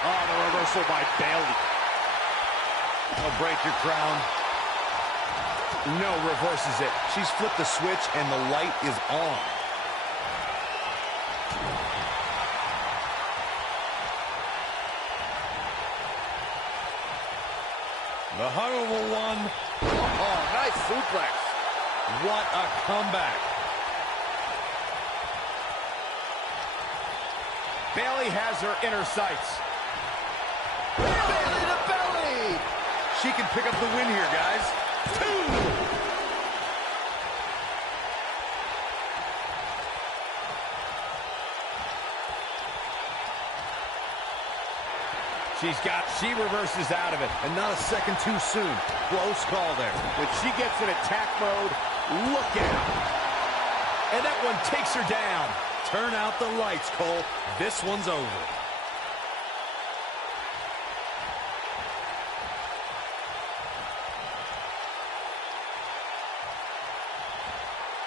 Oh, the reversal by Bayley. I'll break your crown. No, reverses it. She's flipped the switch and the light is on. The horrible one. Oh, nice suplex. What a comeback. Bayley has her inner sights. Bayley to belly. She can pick up the win here, guys. 2. She reverses out of it. And not a second too soon. Close call there. When she gets in attack mode, look out. And that one takes her down. Turn out the lights, Cole. This one's over.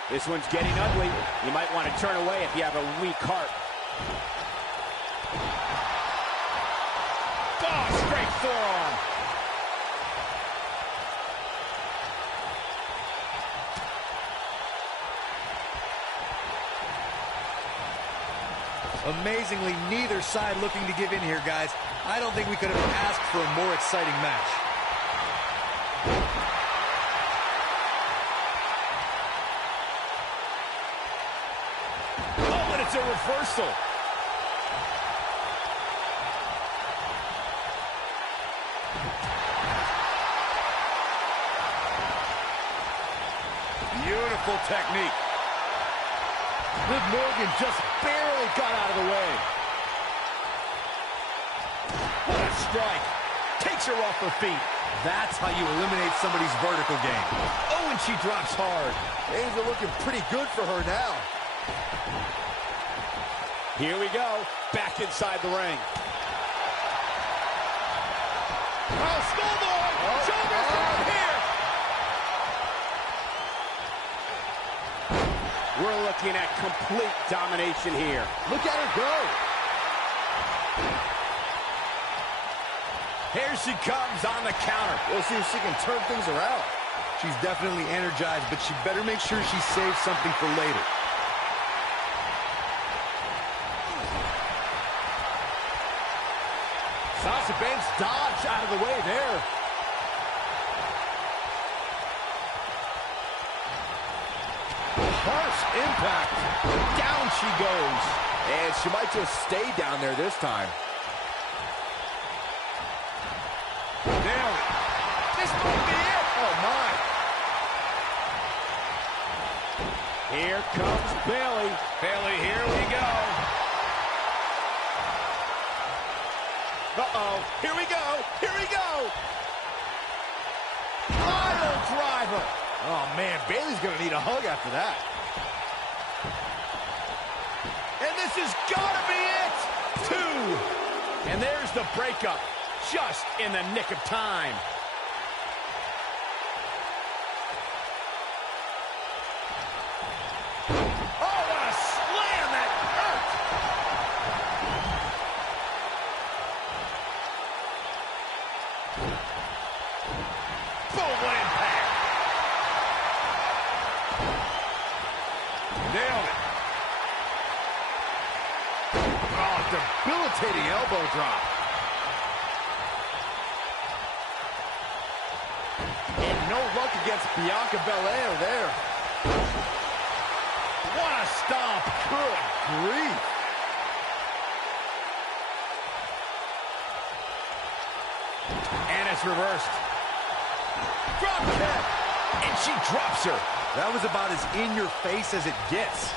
This one's getting ugly. You might want to turn away if you have a weak heart. Oh, straight forearm. Amazingly, neither side looking to give in here, guys. I don't think we could have asked for a more exciting match. Oh, and it's a reversal. Beautiful technique. Liv Morgan just barely got out of the way. What a strike. Takes her off her feet. That's how you eliminate somebody's vertical game. Oh, and she drops hard. Things are looking pretty good for her now. Here we go. Back inside the ring. Oh, schoolboy! Shoulders down here! We're looking at complete domination here. Look at her go. Here she comes on the counter. We'll see if she can turn things around. She's definitely energized, but she better make sure she saves something for later. Sasha Banks dodged out of the way there. Harsh impact. Down she goes. And she might just stay down there this time. Nailed it. This might be it. Oh, my. Here comes Bayley. Bayley, here we go. Uh-oh. Here we go. Here we go. Pile driver. Oh, man, Bayley's going to need a hug after that. And this has got to be it. 2. And there's the breakup. Just in the nick of time. Oh, what a slam. That hurt. Boom, what impact. Nailed it. Oh, debilitating elbow drop. And no luck against Bianca Belair there. What a stomp. Good grief. And it's reversed. Drop kick. And she drops her. That was about as in your face as it gets.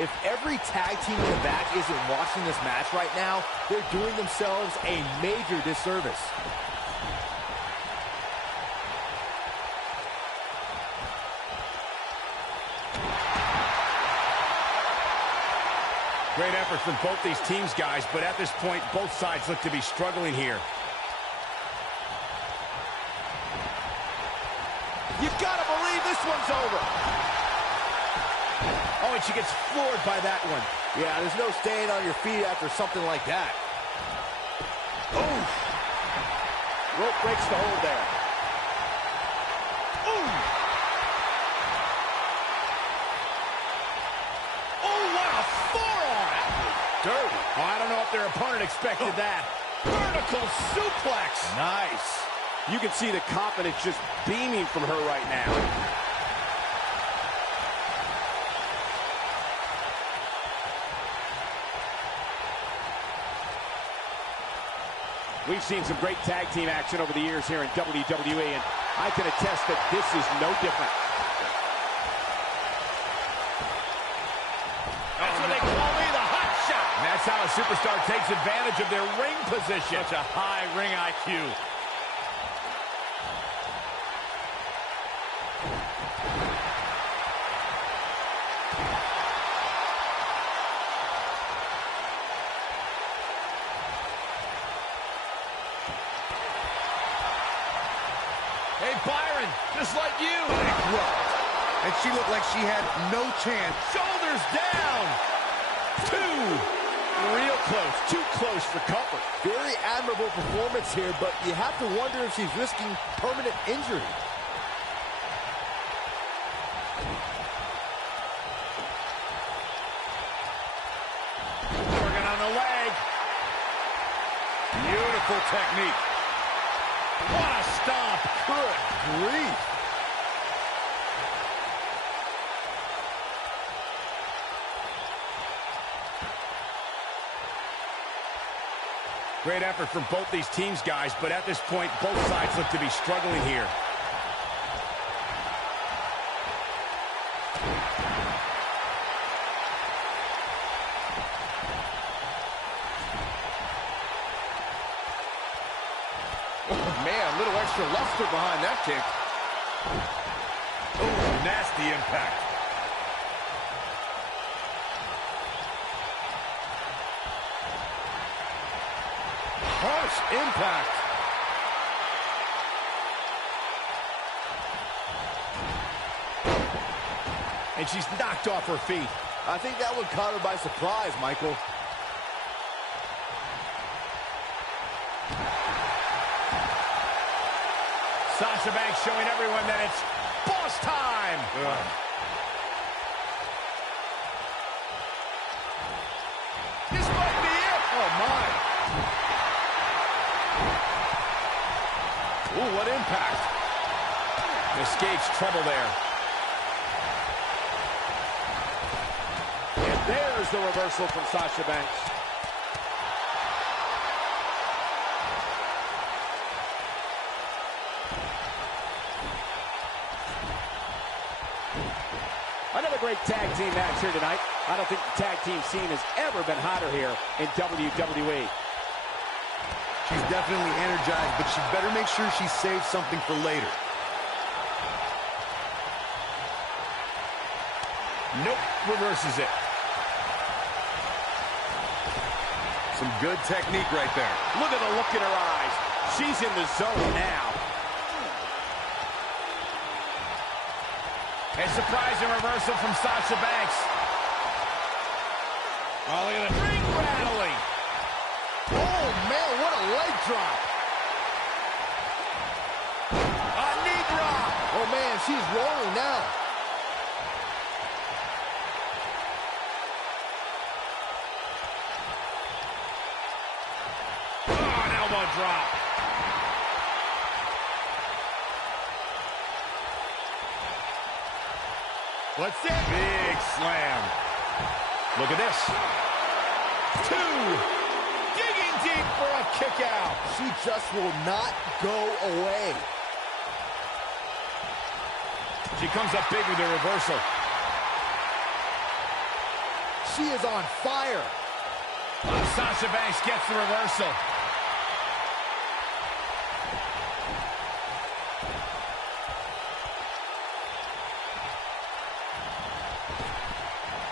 If every tag team in the back isn't watching this match right now, they're doing themselves a major disservice. Great effort from both these teams, guys, but at this point, both sides look to be struggling here. You gotta believe this one's over. Oh, and she gets floored by that one. Yeah, there's no staying on your feet after something like that. Oh! Rope breaks the hold there. Ooh! Oh, what a forearm! Dirty. Oh, I don't know if their opponent expected that. Vertical suplex. Nice. You can see the confidence just beaming from her right now. We've seen some great tag team action over the years here in WWE, and I can attest that this is no different. That's what they call me, the hot shot. And that's how a superstar takes advantage of their ring position. Such a high ring IQ. Hey, Byron, just like you. And she looked like she had no chance. Shoulders down. 2. Real close, too close for comfort. Very admirable performance here, but you have to wonder if she's risking permanent injury. Working on the leg. Beautiful technique. What a stomp. Good grief. Great effort from both these teams, guys, but at this point, both sides look to be struggling here. Oh, man, a little extra luster behind that kick. Oh, nasty impact. Harsh impact. And she's knocked off her feet. I think that one caught her by surprise, Michael. Sasha Banks showing everyone that it's boss time. This might be it. Oh, my. Ooh, what impact. Escapes trouble there. And there's the reversal from Sasha Banks. Another great tag team match here tonight. I don't think the tag team scene has ever been hotter here in WWE. She's definitely energized, but she better make sure she saves something for later. Nope, reverses it. Some good technique right there. Look at the look in her eyes. She's in the zone now. A surprising reversal from Sasha Banks. Oh, look at the ring rattling. Oh, man, what a leg drop. A knee drop. Oh, man, she's rolling now. Oh, an elbow drop. What's it? Big slam. Look at this. 2. Digging deep for a kick out. She just will not go away. She comes up big with the reversal. She is on fire. Sasha Banks gets the reversal.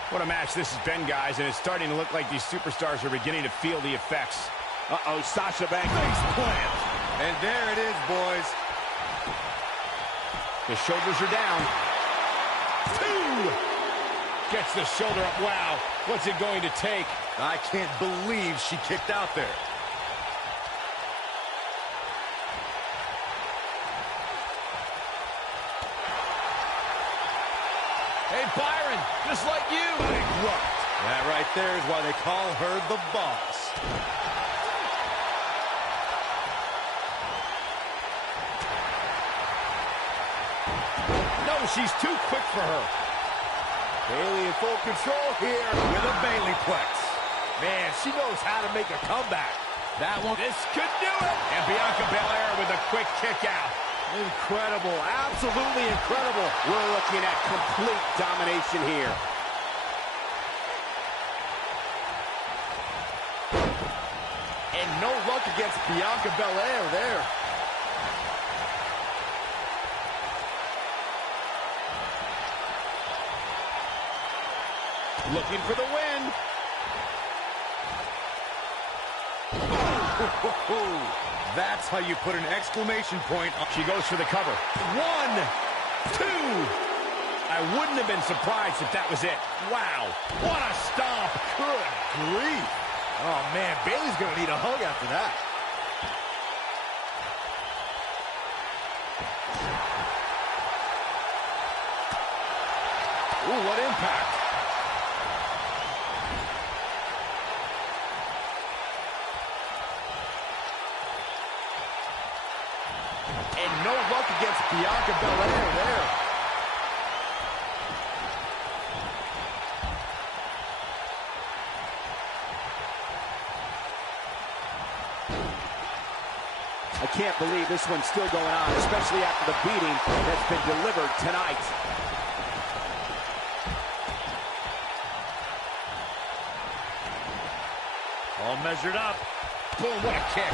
What a match this has been, guys, and it's starting to look like these superstars are beginning to feel the effects. Uh-oh, Sasha Banks. Face plant. And there it is, boys. The shoulders are down. 2. Gets the shoulder up. Wow, what's it going to take? I can't believe she kicked out there. Hey, Byron, just like you. Bankrupt. That right there is why they call her the boss. No, she's too quick for her. Bayley in full control here. With a Bayley plex. Man, she knows how to make a comeback. That one. This could do it. And Bianca Belair with a quick kick out. Incredible, absolutely incredible. We're looking at complete domination here. And no luck against Bianca Belair there. Looking for the win. That's how you put an exclamation point on. She goes for the cover. 1, 2. I wouldn't have been surprised if that was it. Wow. What a stomp. Good grief. Oh, man, Bayley's going to need a hug after that. Ooh, what impact. And no luck against Bianca Belair there. I can't believe this one's still going on, especially after the beating that's been delivered tonight. All measured up. Boom, what a kick.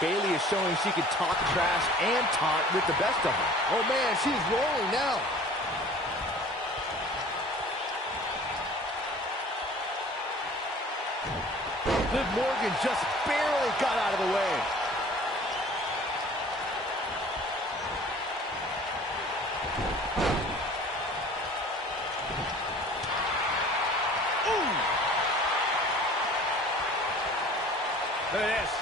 Bayley is showing she can talk trash and taunt with the best of them. Oh, man, she's rolling now. Liv Morgan just barely got out of the way. Ooh. Look at this.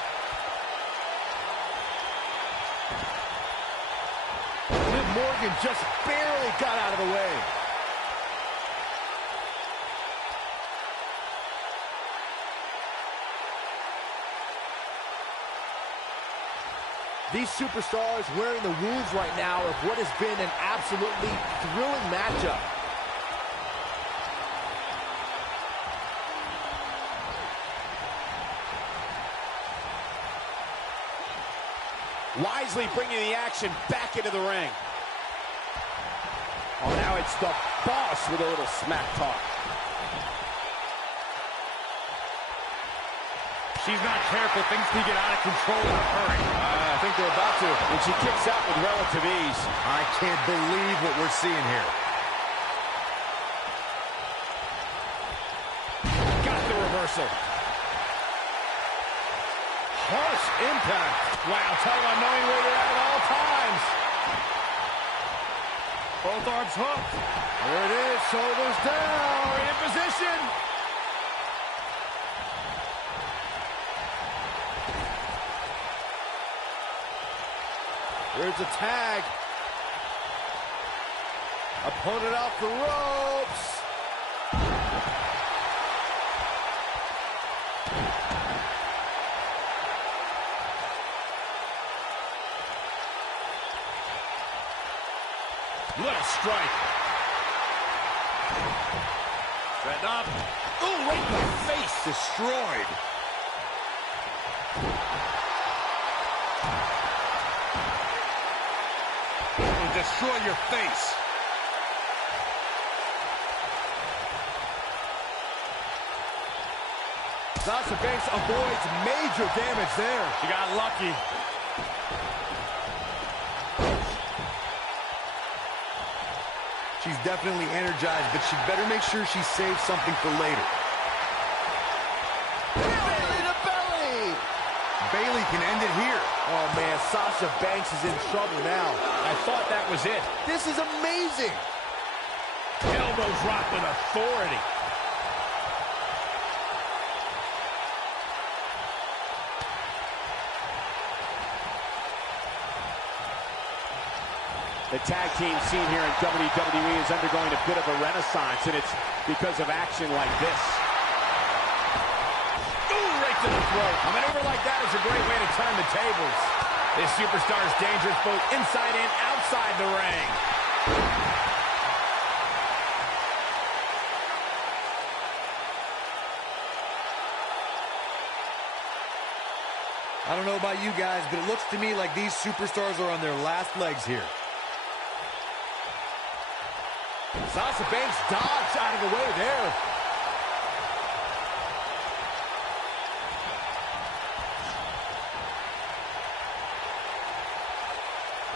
Liv Morgan just barely got out of the way. These superstars wearing the wounds right now of what has been an absolutely thrilling matchup. Wisely bringing the action back into the ring. Oh, now it's the boss with a little smack talk. She's not careful. Things can get out of control in a hurry. I think they're about to. And she kicks out with relative ease. I can't believe what we're seeing here. Got the reversal. Harsh impact. Wow, talk about knowing where you're at all times. Both arms hooked. There it is, shoulders down. Right in position. Here's a tag. Opponent off the ropes. Little strike. Setting up. Ooh, right in the face. Destroyed. It'll destroy your face. Sasha Banks avoids major damage there. She got lucky. She's definitely energized, but she better make sure she saves something for later. Belly to belly. Bayley can end it here. Oh, man, Sasha Banks is in trouble now. I thought that was it. This is amazing. Elbow drop with authority. The tag team scene here in WWE is undergoing a bit of a renaissance, and it's because of action like this. Ooh, right to the throat. A maneuver like that is a great way to turn the tables. This superstar is dangerous both inside and outside the ring. I don't know about you guys, but it looks to me like these superstars are on their last legs here. Sasha Banks dodged out of the way there.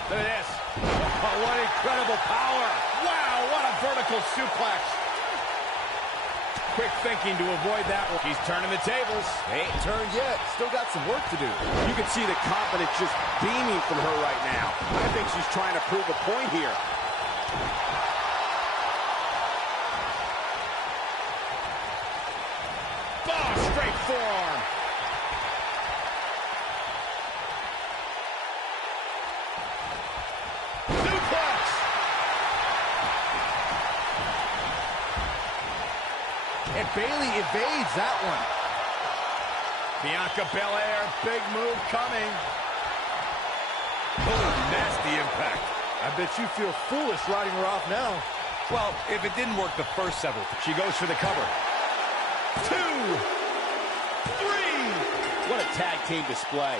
Look at this. Oh, what incredible power. Wow, what a vertical suplex. quick thinking to avoid that one. He's turning the tables. They ain't turned yet. Still got some work to do. You can see the confidence just beaming from her right now. I think she's trying to prove a point here. Oh, straight forearm. Suplex. And Bayley evades that one. Bianca Belair, big move coming. Oh, nasty impact. I bet you feel foolish riding her off now. Well, if it didn't work the first several, she goes for the cover. 2, 3. What a tag team display.